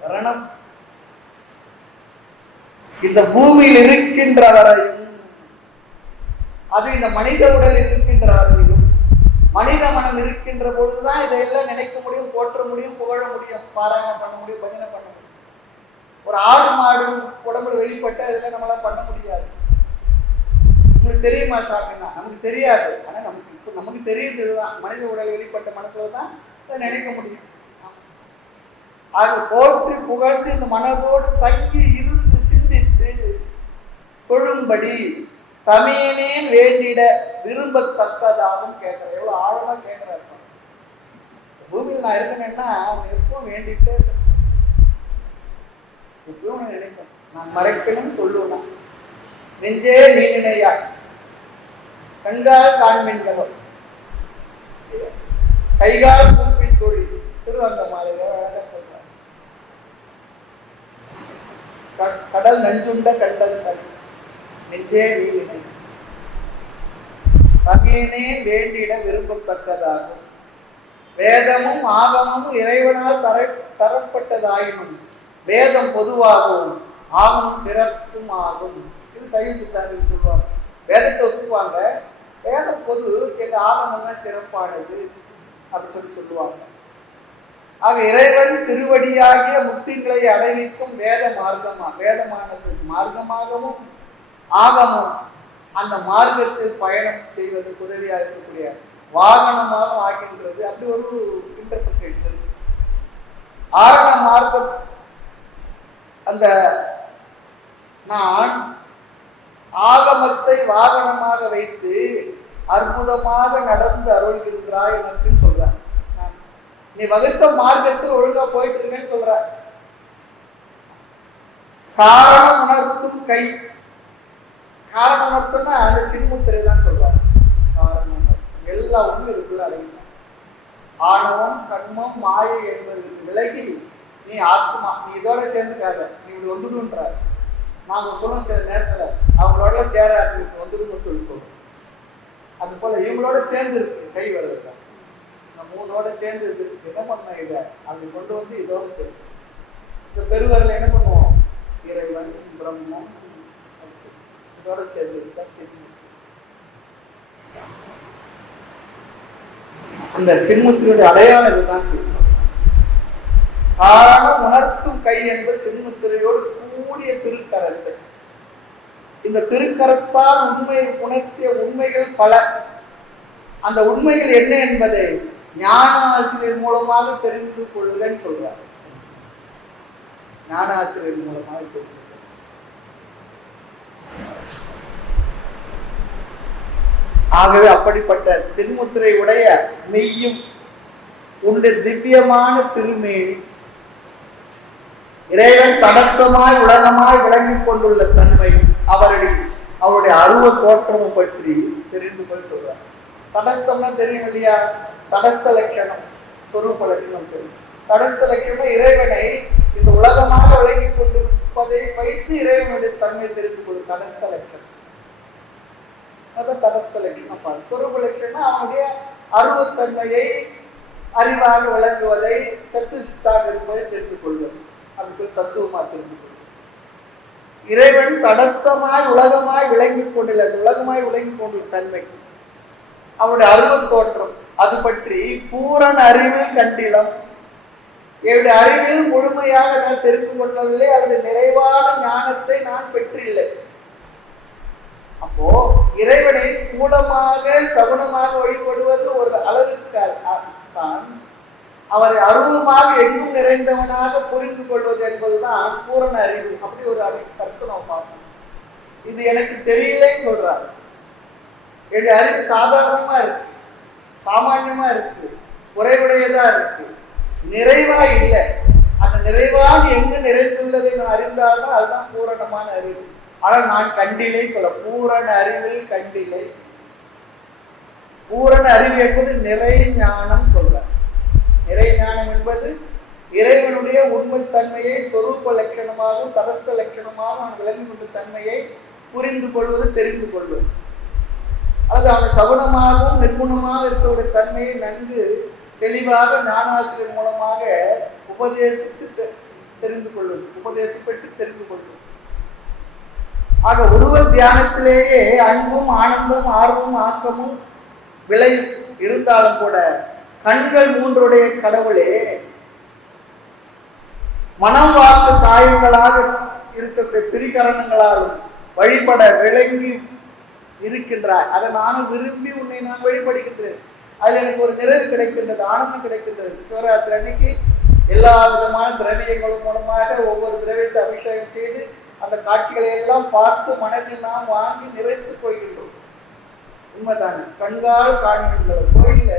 வரணும். இந்த பூமியில் இருக்கின்ற வரையும், அது இந்த மனித உடல் இருக்கின்ற வரையிலும், மனித மனம் இருக்கின்ற பொழுதுதான் இதையெல்லாம் நினைக்க முடியும், போற்ற முடியும், புகழ முடியும், பாராயணம் பண்ண முடியும், பஜனை பண்ண முடியும். ஒரு ஆடு மாடு உடம்புல வெளிப்பட்ட இதெல்லாம் நம்மளால பண்ண முடியாது. உங்களுக்கு தெரியுமா சாப்பிட்டா? நமக்கு தெரியாது. ஆனா நமக்கு இப்போ நமக்கு தெரியுது, இதுதான் மனித உடல் வெளிப்பட்ட மனசுல தான் நினைக்க முடியும். ஆக போற்றி புகழ்ந்து இந்த மனதோடு தங்கி இருந்து சிந்தித்து தொழும்படி தமிழனே வேண்டிட விரும்பத்தக்கதாகவும் கேட்கிறேன். எவ்வளவு ஆழமா கேட்கிறாரு. பூமியில் நான் இருக்கணும்னா அவன் எப்பவும் வேண்டிட்டே இருக்க, எப்பவும் நினைப்பேன். நான் மறைக்கணும்னு சொல்லுவேன். நெஞ்சே நீ நினையா கண்கால் காண்மீன்களோ கைகால் கூப்பி தொழில் திருவந்த மாலையில அழகா சொல்றார். கடல் நஞ்சுண்ட கண்டல் தன் நெஞ்சே நீ நினை தமிழனே வேண்டிட விரும்பத்தக்கதாகும். வேதமும் ஆகமும் இறைவனால் தரப்பட்டதாயினும் வேதம் பொதுவாகவும் ஆகும் சிறப்பும் ஆகும். இது சைவ சித்தாந்தம் சொல்லுவாங்க. வேதத்தை ஒத்துக்குவாங்க, வேதம் பொது, எங்க ஆகமம் தான் சிறப்பானது அப்படின்னு சொல்லுவாங்க. ஆக இறைவன் திருவடியாகிய முக்தி நிலையை அடைவிக்கும் வேத வேதமானது மார்க்கமாகவும் ஆகமும் அந்த மார்க்கத்தில் பயணம் செய்வதற்கு உதவியாக இருக்கக்கூடிய வாகனமாகவும் ஆகின்றது. அப்படி ஒரு இன்டர்பிரேஷன். ஆரண மார்க்க அந்த நான் ஆகமத்தை வாகனமாக வைத்து அற்புதமாக நடந்து அருள்கின்றாய் எனக்குன்னு சொல்றார். நீ வகுத்த மார்க்கத்தில் ஒழுங்கா போயிட்டு இருக்கேன்னு சொல்ற. காரணம் உணர்த்தும் கை, காரணம் உணர்த்தும்னா அந்த சின்முத்திரை தான் சொல்றாரு. காரணம் உணர்த்தும் எல்லா ஒன்றும் இதுக்குள்ள அடங்கின ஆணவம் கண்மம் மாயை என்பதற்கு விலகி நீ ஆத்மா, நீ இதோட சேர்ந்துக்காத, நீ இப்படி வந்துடுன்ற. நாங்க சொல்லுவோம் சில நேரத்துல அவங்களோட சேராது வந்துடும் சொல்லி சொல்லுவோம். அது போல இவங்களோட சேர்ந்து இருக்கு கை வருது, இந்த மூணோட சேர்ந்து இருக்கு. என்ன பண்ண இதை அப்படி கொண்டு வந்து இதோட சேர்ந்து இந்த பெருவரில் என்ன பண்ணுவோம், இறைவன் பிரம்மம் இதோட சேர்ந்து அந்த சின்முத்திரியுடைய அடையாளம் இதுதான் சொல்லி சொல்றேன். காரணம் உணர்த்தும் கை என்பது சின்முத்திரையோடு கூடிய திருக்கரத்தை. இந்த திருக்கரத்தால் உண்மை உணர்த்திய உண்மைகள் பல. அந்த உண்மைகள் என்ன என்பதை ஞான ஆசிரியர் மூலமாக தெரிந்து கொள்ளுங்கன்னு சொல்றாரு. ஞான ஆசிரியர் மூலமாக தெரிந்து கொள்ள. ஆகவே அப்படிப்பட்ட திருமுத்திரை உடைய மெய்யும் உன்னுடைய திவ்யமான திருமேனி இறைவன் தடத்தமாய் உலகமாய் விளங்கிக் கொண்டுள்ள தன்மை அவருடைய அருவ தோற்றமும் பற்றி தெரிந்து கொள்ள சொல்றார். தடஸ்தம்னா தெரியும் இல்லையா? தடஸ்த லட்சணம், சொரூப லட்சணம் தெரியும். தடஸ்த லட்சணம் இறைவனை இந்த உலகமாக விளங்கிக் கொண்டிருப்பதை வைத்து இறைவனுடைய தன்மை தெரிந்து கொள்ளும் தடஸ்த லட்சணம். அதான் தடஸ்த லட்சணம் பாரு. சொரூப லட்சணம் அவனுடைய அருவத்தன்மையை அறிவாக விளங்குவதை, சத்து சித்தாக இருப்பதை தெரிந்து கொள்வது அப்படின்னு சொல்லி தத்துவமா தெரிந்து கொள்வது. இறைவன் தடத்தமாய் உலகமாய் விளங்கி கொண்டுள்ள உலகமாய் விளங்கி கொண்டுள்ள தன்மை, அவருடைய அருவத் தோற்றம், அது பற்றி பூரண அறிவில் கண்டிலம். என்னுடைய அறிவில் முழுமையாக நான் தெரிந்து கொள்ளவில்லை, அல்லது நிறைவான ஞானத்தை நான் பெற்றில்லை. அப்போ இறைவனை ஸ்தூலமாக சகுனமாக வழிபடுவது ஒரு அளவிற்கு தான், அவரை அருவமாக எங்கும் நிறைந்தவனாக புரிந்து கொள்வது என்பதுதான் பூரண அறிவு. அப்படி ஒரு அறிவு கருத்து நம்ம பார்க்கணும். இது எனக்கு தெரியலன்னு சொல்றாரு. என்னுடைய அறிவு சாதாரணமா இருக்கு, சாமான்யமா இருக்கு, குறைவுடையதா இருக்கு, நிறைவா இல்லை. அந்த நிறைவாக எங்கு நிறைந்துள்ளதை நான் அறிந்தால்தான் அதுதான் பூரணமான அறிவு. ஆனால் நான் கண்டிலை சொல்ல, பூரண அறிவில் கண்டிலை. பூரண அறிவு என்பது நிறை ஞானம் சொல்றார். நிறை ஞானம் என்பது இறைவனுடைய உண்மைத்தன்மையை சொரூப லட்சணமாகவும் தடஸ்த லட்சணமாகவும் அவன் விளங்கி கொண்ட தன்மையை புரிந்து கொள்வது, தெரிந்து கொள்வது. அல்லது அவன் சகுனமாகவும் நிர்குணமாக இருக்கக்கூடிய தன்மையை நன்கு தெளிவாக ஞானாசிரியர் மூலமாக உபதேசித்து தெரிந்து கொள்வது, உபதேசம் பெற்று தெரிந்து கொள்வது. ஆக உருவ தியானத்திலேயே அன்பும் ஆனந்தம் ஆர்வம் ஆக்கமும் விலை இருந்தாலும் கூட கண்கள் மூன்றுடைய கடவுளே மனம் வாக்கு காயங்களாக இருக்கக்கூடிய திரிகரணங்களாலும் வழிபட விளங்கி இருக்கின்றார். அதை நானும் விரும்பி உன்னை நான் வழிபடுகின்றேன். அதில் எனக்கு ஒரு நிறைவு கிடைக்கின்றது, ஆனந்தம் கிடைக்கின்றது. சிவராத்திரி அன்னைக்கு எல்லா விதமான திரவியங்களும் மூலமாக ஒவ்வொரு திரவியத்தை அபிஷேகம் செய்து அந்த காட்சிகளை எல்லாம் பார்த்து மனதில் நாம் வாங்கி நிறைத்துக் கொள்கின்றோம். உண்மைதானே? கண்கால் காண்கின்றது. கோயில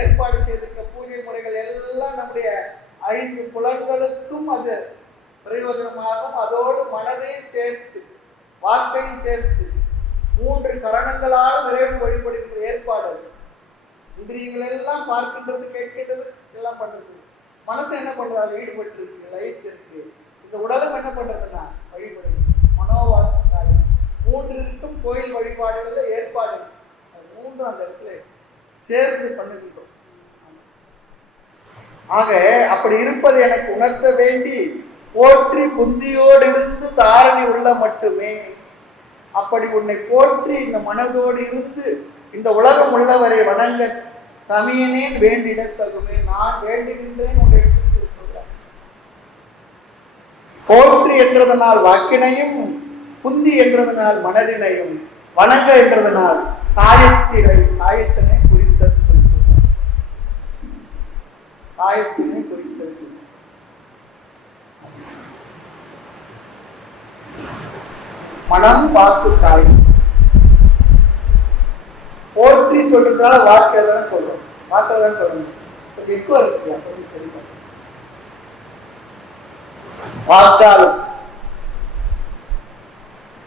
ஏற்பாடு செய்திருக்க பூஜை முறைகள் எல்லாம் நம்முடைய 5 புலன்களுக்கும் அது பிரயோஜனமாகும். அதோடு மனதையும் சேர்த்து வாக்கையும் சேர்த்து 3 கரணங்களாலும் இறைவன் வழிபடுகின்ற ஏற்பாடு அது. இந்திரியங்கள் எல்லாம் பார்க்கின்றது, கேட்கின்றது, எல்லாம் பண்றது. மனசு என்ன பண்றது? அதில் ஈடுபட்டு இருக்கு, லயிச்சிருக்கு. இந்த உடலும் என்ன பண்றதுன்னா வழிபடுது. மனோவாக்கு 3க்கும் கோயில் வழிபாடுகள்ல ஏற்பாடு, 3 அந்த இடத்துல சேர்ந்து பண்ணுகின்றோம். ஆக அப்படி இருப்பது எனக்கு உணர்த்த வேண்டி போற்றி புந்தியோடு இருந்து தாரணி உள்ள மட்டுமே. அப்படி உன்னை போற்றி இந்த மனதோடு இருந்து இந்த உலகம் உள்ளவரை வணங்க தமியனேன் வேண்டிட தகுமே. நான் வேண்டுகின்றேன் உன்னை சொல்ற. போற்றி என்றதனால் வாக்கினையும், புந்தி என்றதனால் மனதினையும், வணங்க என்றதனால் காயத்தினை குறித்தது சொல்லி சொல்றார். காயத்தினை குறித்தது சொல்ற. மனம் வாக்கு காயம். போற்றி சொல்றதுனால வாக்கில தானே சொல்றோம், வாக்கில தான் சொல்லணும். கொஞ்சம் எக்கோ இருக்கு, கொஞ்சம் சரி பண்ண. வாக்காலும்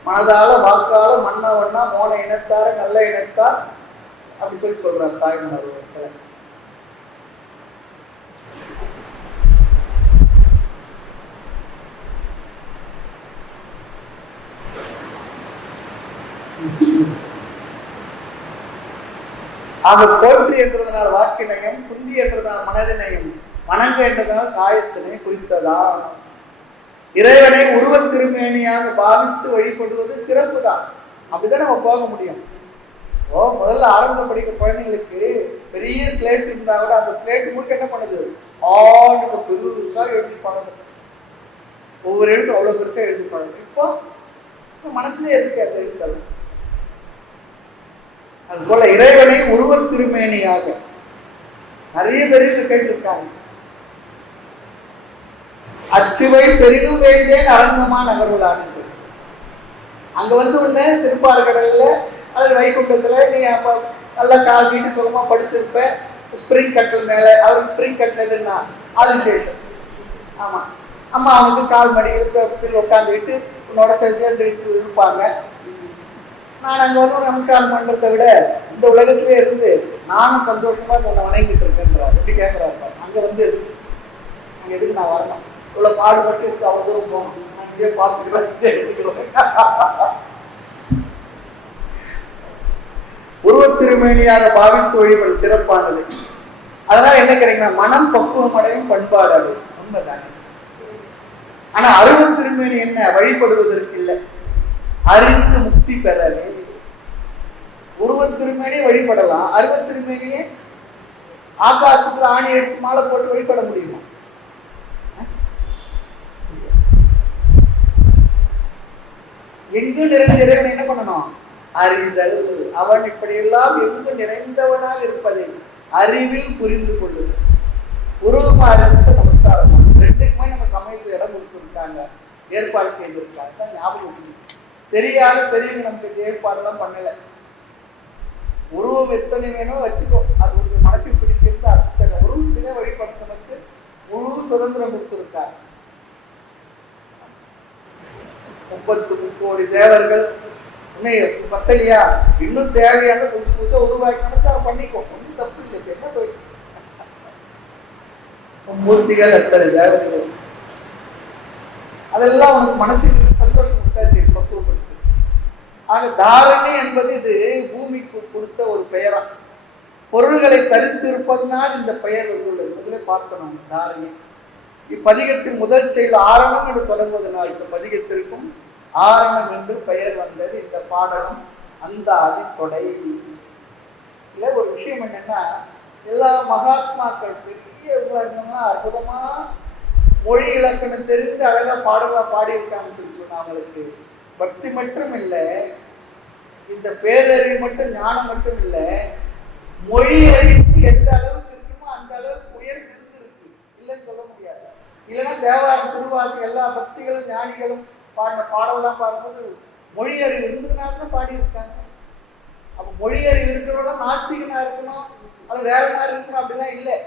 மனதால வாக்கால மண்ணா வண்ணா மோன இனத்தார நல்ல இனத்தார் அப்படி சொல்லி சொல்றார் தாய்மலர். ஆக போற்றி என்றதனால் வாக்கினையும், புந்தி என்றதனால் மனதினையும், வணங்க என்றதனால் காயத்தினை குறித்ததா. இறைவனை உருவ திருமேனியாக பாவித்து வழிபடுவது சிறப்பு தான். அப்படிதான் நம்ம போக முடியும். முதல்ல ஆரம்ப படிக்க குழந்தைங்களுக்கு பெரிய ஸ்லேட் இருந்தா கூட அந்த ஸ்லேட் முழுக்க என்ன பண்ணுது, ஆண்டு பெருசா எழுதி பழகும். ஒவ்வொரு எழுத்து அவ்வளவு பெருசா எழுதி பழகும். இப்போ மனசுலயே இருக்கு அந்த எழுத்தெல்லாம். அது போல இறைவனை உருவ திருமேனியாக நிறைய பேருக்கு கேட்டிருக்காங்க. அச்சுவை பெரிதும் வேண்டேன் அரங்கமா நகர்வுலான்னு சொல்லி அங்க வந்து ஒண்ணு திருப்பார்கடல்ல அல்லது வைகுண்டத்துல நீ நல்லா கால் நீட்டு சுகமா படுத்திருப்ப. ஸ்பிரிங் கட்டல் மேல, அவருக்கு ஸ்பிரிங் கட்டல் எதுன்னா ஆதிசேஷன். ஆமா, அம்மா அவனுக்கு கால் மடியில் உட்காந்துக்கிட்டு உன்னோட சேர்ந்து இருப்பாங்க. நான் அங்க வந்து நமஸ்காரம் பண்றதை விட இந்த உலகத்திலே இருந்து நானும் சந்தோஷமா உன்னை வணங்கிட்டு இருக்கேன்றாரு. எப்படி கேட்கிறாரு, அங்க வந்து அங்க எதுக்கு நான் வரணும், இவ்வளவு பாடுபட்டு இதுக்கு அவ்வளவு தூரம் போகணும், நான் இங்கே பார்த்துக்கிறேன். உருவ திருமேனியாக பாவித்து வழிபடு சிறப்பானது. அதனால என்ன கிடைக்கும்? மனம் பக்குவம் அடையும், பண்பாடு அடையும். உண்மைதானே? ஆனா அருவத் திருமேனி என்ன? வழிபடுவதற்கு இல்லை, அறிந்து முக்தி பெறவே. உருவத் திருமேனியை வழிபடலாம், அருவத் திருமேனியே ஆகாசத்துல ஆணி அடிச்சு மாலை போட்டு வழிபட முடியுமா? எங்கு நிறைந்த இறைவன் என்ன பண்ணணும்? அறிதல். அவன் இப்படியெல்லாம் எங்கு நிறைந்தவனாக இருப்பதை அறிவில் புரிந்து கொள்ளுது. உருவமா அறிவித்த நமஸ்காரம். ரெண்டுக்குமே நம்ம சமயத்தில் இடம் கொடுத்துருக்காங்க, ஏற்பாடு செய்திருக்காங்க. தான் ஞாபகம் தெரியாத பெரியவங்க நமக்கு ஏற்பாடுலாம் பண்ணல. உருவம் எத்தனை வேணும் வச்சுக்கோ, அது ஒரு மனசுக்கு பிடிச்சிருந்து அத்தனை உருவத்திலே வழிபடுத்தனுக்கு முழு சுதந்திரம் கொடுத்துருக்காங்க. 33 கோடி தேவர்கள் இன்னும் பத்தலையா? இன்னும் தேவையான புதுசு புதுசா உருவாக்கணும் சார், பண்ணிக்கோ, ஒன்றும் தப்பு இல்லை. என்ன போயிடுச்சு? மூர்த்திகள் எத்தனை தேவர்கள், அதெல்லாம் உனக்கு மனசுக்கு சந்தோஷம் கொடுத்தா சரி, பக்குவப்படுத்து. ஆக தாரணை என்பது இது பூமிக்கு கொடுத்த ஒரு பெயரா. பொருள்களை தரித்து இருப்பதனால் இந்த பெயர் வந்துள்ளது. முதலே பார்க்கணும் தாரணை. இப்பதிகத்தின் முதல் செயல் ஆரணம் என்று தொடங்குவதனால் இந்த பதிகத்திற்கும் ஆரணம் என்று பெயர் வந்தது. இந்த பாடலும் அந்த அதித்தொடை. இல்லை, ஒரு விஷயம் என்னன்னா, எல்லா மகாத்மாக்கள் பெரிய இருந்தோம்னா அற்புதமா மொழி இலக்கணம் தெரிந்து அழகா பாடலா பாடியிருக்காங்கன்னு சொல்லி சொன்னா அவங்களுக்கு பக்தி மட்டும் இல்லை, இந்த பேரறிவு மட்டும், ஞானம் மட்டும் இல்லை, மொழி அறிவு எந்த அளவுக்கு இருக்குமோ அந்த அளவுக்கு உயர்ந்திருந்து இருக்கு. இல்லைன்னு சொல்ல முடியாது. இல்லைன்னா தேவாரம், திருவாசகம் எல்லா பக்திகளும் ஞானிகளும் பாடின பாடலாம் பார்க்கும்போது மொழி அறிவு இருந்ததுனால பாடியிருக்காங்க. அப்போ மொழி அறிவு இருக்கிறவங்க நாஸ்திகனா இருக்கணும், அது வேற மாதிரி இருக்கணும் அப்படிலாம் இல்லை.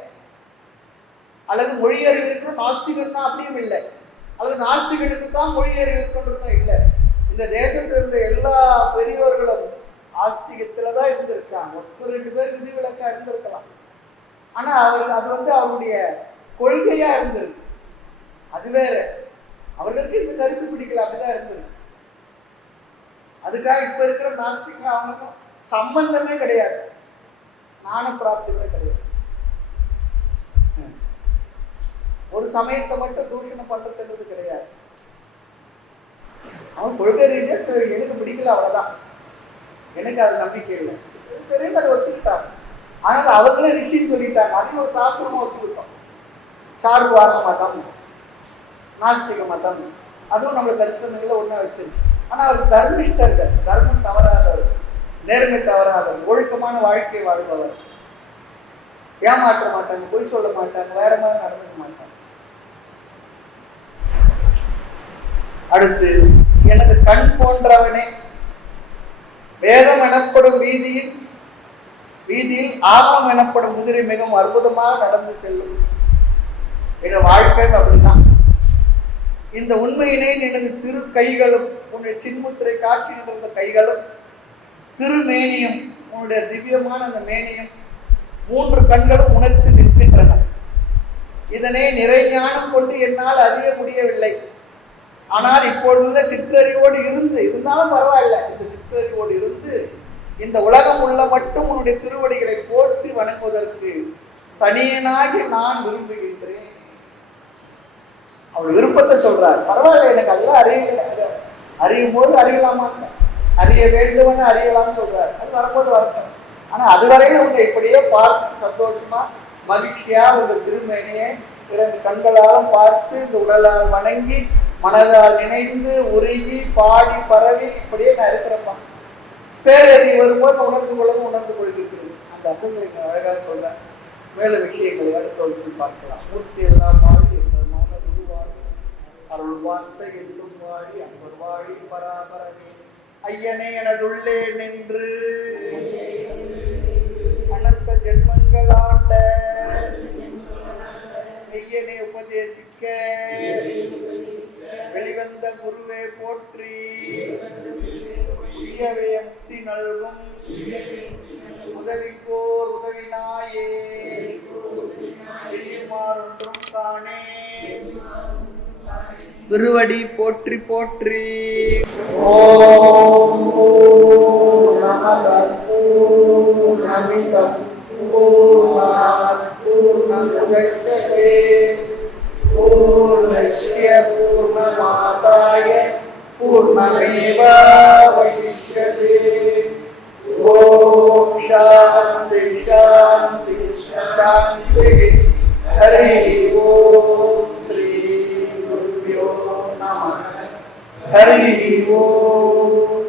அல்லது மொழி அறிவு இருக்கணும் நாஸ்திகன் தான் அப்படியும் இல்லை, அல்லது நாஸ்திகனுக்கு தான் மொழி அறிவு இருக்கணுன்றதும் இல்லை. இந்த தேசத்தில் இருந்த எல்லா பெரியோர்களும் ஆஸ்திகத்துல தான் இருந்திருக்காங்க. ஒரு 2 பேர் விதிவிலக்கா இருந்திருக்கலாம். ஆனா அவர்கள் அது அவருடைய கொள்கையா இருந்திருக்கு, அது வேற. அவர்களுக்கு இந்த கருத்து பிடிக்கல, அப்படிதான் இருந்திருக்கு. அதுக்காக இப்ப இருக்கிற நாஸ்திகம் அவங்களுக்கும் சம்பந்தமே கிடையாது, ஞான பிராப்தி கூட கிடையாது. ஒரு சமயத்தை மட்டும் தூஷணம் பண்றதுன்றது கிடையாது. அவன் கொள்கை ரீதியா சரி எனக்கு பிடிக்கல, அவ்வளவுதான், எனக்கு அது நம்பிக்கை இல்லை, பெரிய அதை ஒத்துக்கிட்டாங்க. ஆனால் அவங்களே ரிஷின்னு சொல்லிட்டாங்க, அதையும் ஒரு சாஸ்திரமா ஒத்துக்கிட்டோம். சார்வாக மதம், நாஸ்திக மதம், அதுவும் நம்மளோட தரிசனங்களை ஒன்றா வச்சிருக்கு. ஆனால் அவர் தர்மிஷ்டர்கள், தர்மம் தவறாதவர், நேர்மை தவறாதவர், ஒழுக்கமான வாழ்க்கை வாழ்பவர், ஏமாற்ற மாட்டாங்க, பொய் சொல்ல மாட்டாங்க, வேற மாதிரி நடந்துக்க மாட்டாங்க. அடுத்து, எனது கண் போன்றவனே, வேதம் எனப்படும் வீதியில் ஆகமம் எனப்படும் குதிரை மிகவும் அற்புதமாக நடந்து செல்லும். என வாழ்க்கையும் அப்படிதான். இந்த உண்மையினை எனது திரு கைகளும், உன்னுடைய சின்முத்திரை காட்டி நின்ற கைகளும், திருமேனியும், உன்னுடைய திவ்யமான அந்த மேனியும், 3 கண்களும் உணர்த்து நிற்கின்றன. இதனை நிறைஞானம் கொண்டு என்னால் அறிய முடியவில்லை. ஆனால் இப்பொழுதுள்ள சிற்றறிவோடு இருந்தாலும் பரவாயில்ல, இந்த சிற்றறிவோடு இருந்து இந்த உலகம் உள்ள மட்டும் உன்னுடைய திருவடிகளை போற்றி வணங்குவதற்கு தனியனாகி நான் விரும்புகின்றேன். அவள் விருப்பத்தை சொல்றார். பரவாயில்ல, எனக்கு அதெல்லாம் அறியும் போது அறியலாமா, அறிய வேண்டும்னு அறியலாம்னு சொல்றாரு. அது வரும்போது வரட்டும். ஆனா அதுவரையும் உங்களை இப்படியே பார்த்து சந்தோஷமா மகிழ்ச்சியா உங்க திருமேனியை 2 கண்களாலும் பார்த்து, இந்த உடலால் வணங்கி, மனதால் நினைந்து, உருகி, பாடி, பரவி, இப்படியே நான் இருக்கிறப்பா. பேரறிவு வரும்போது உணர்ந்து கொள்கிறேன். அந்த அர்த்தங்களை அழகாக சொல்ற. மேல விஷயங்களை அடுத்த வகுப்பில் பார்க்கலாம். மூர்த்தி எல்லாம் வாழி, எங்கள் மன குருவாழி, அருள் வார்த்தை எல்லும் வாழி, அன்பர் வாழி, பராபரமே ஐயனே எனதுள்ளே நின்று அனந்த ஜென்மங்கள் ஆண்ட மெய்யனை உபதேசிக்க வெளிவந்த குருவே போற்றி, உயவே முக்தி நல்கும் உதவிக்கோர் உதவினாயே, செய்யுமாறொன்றும் காணே திருவடி போற்றி போற்றி. ஓம் பூர்ணமத பூர்ணமிதம் பூர்ணாத் मुदच्यते पूर्णस्य पूर्णमादाय पूर्णमेवावशिष्यते ओम शांति शांति शांति हरि ओम श्री गुरुभ्यो नमः हरि ओम।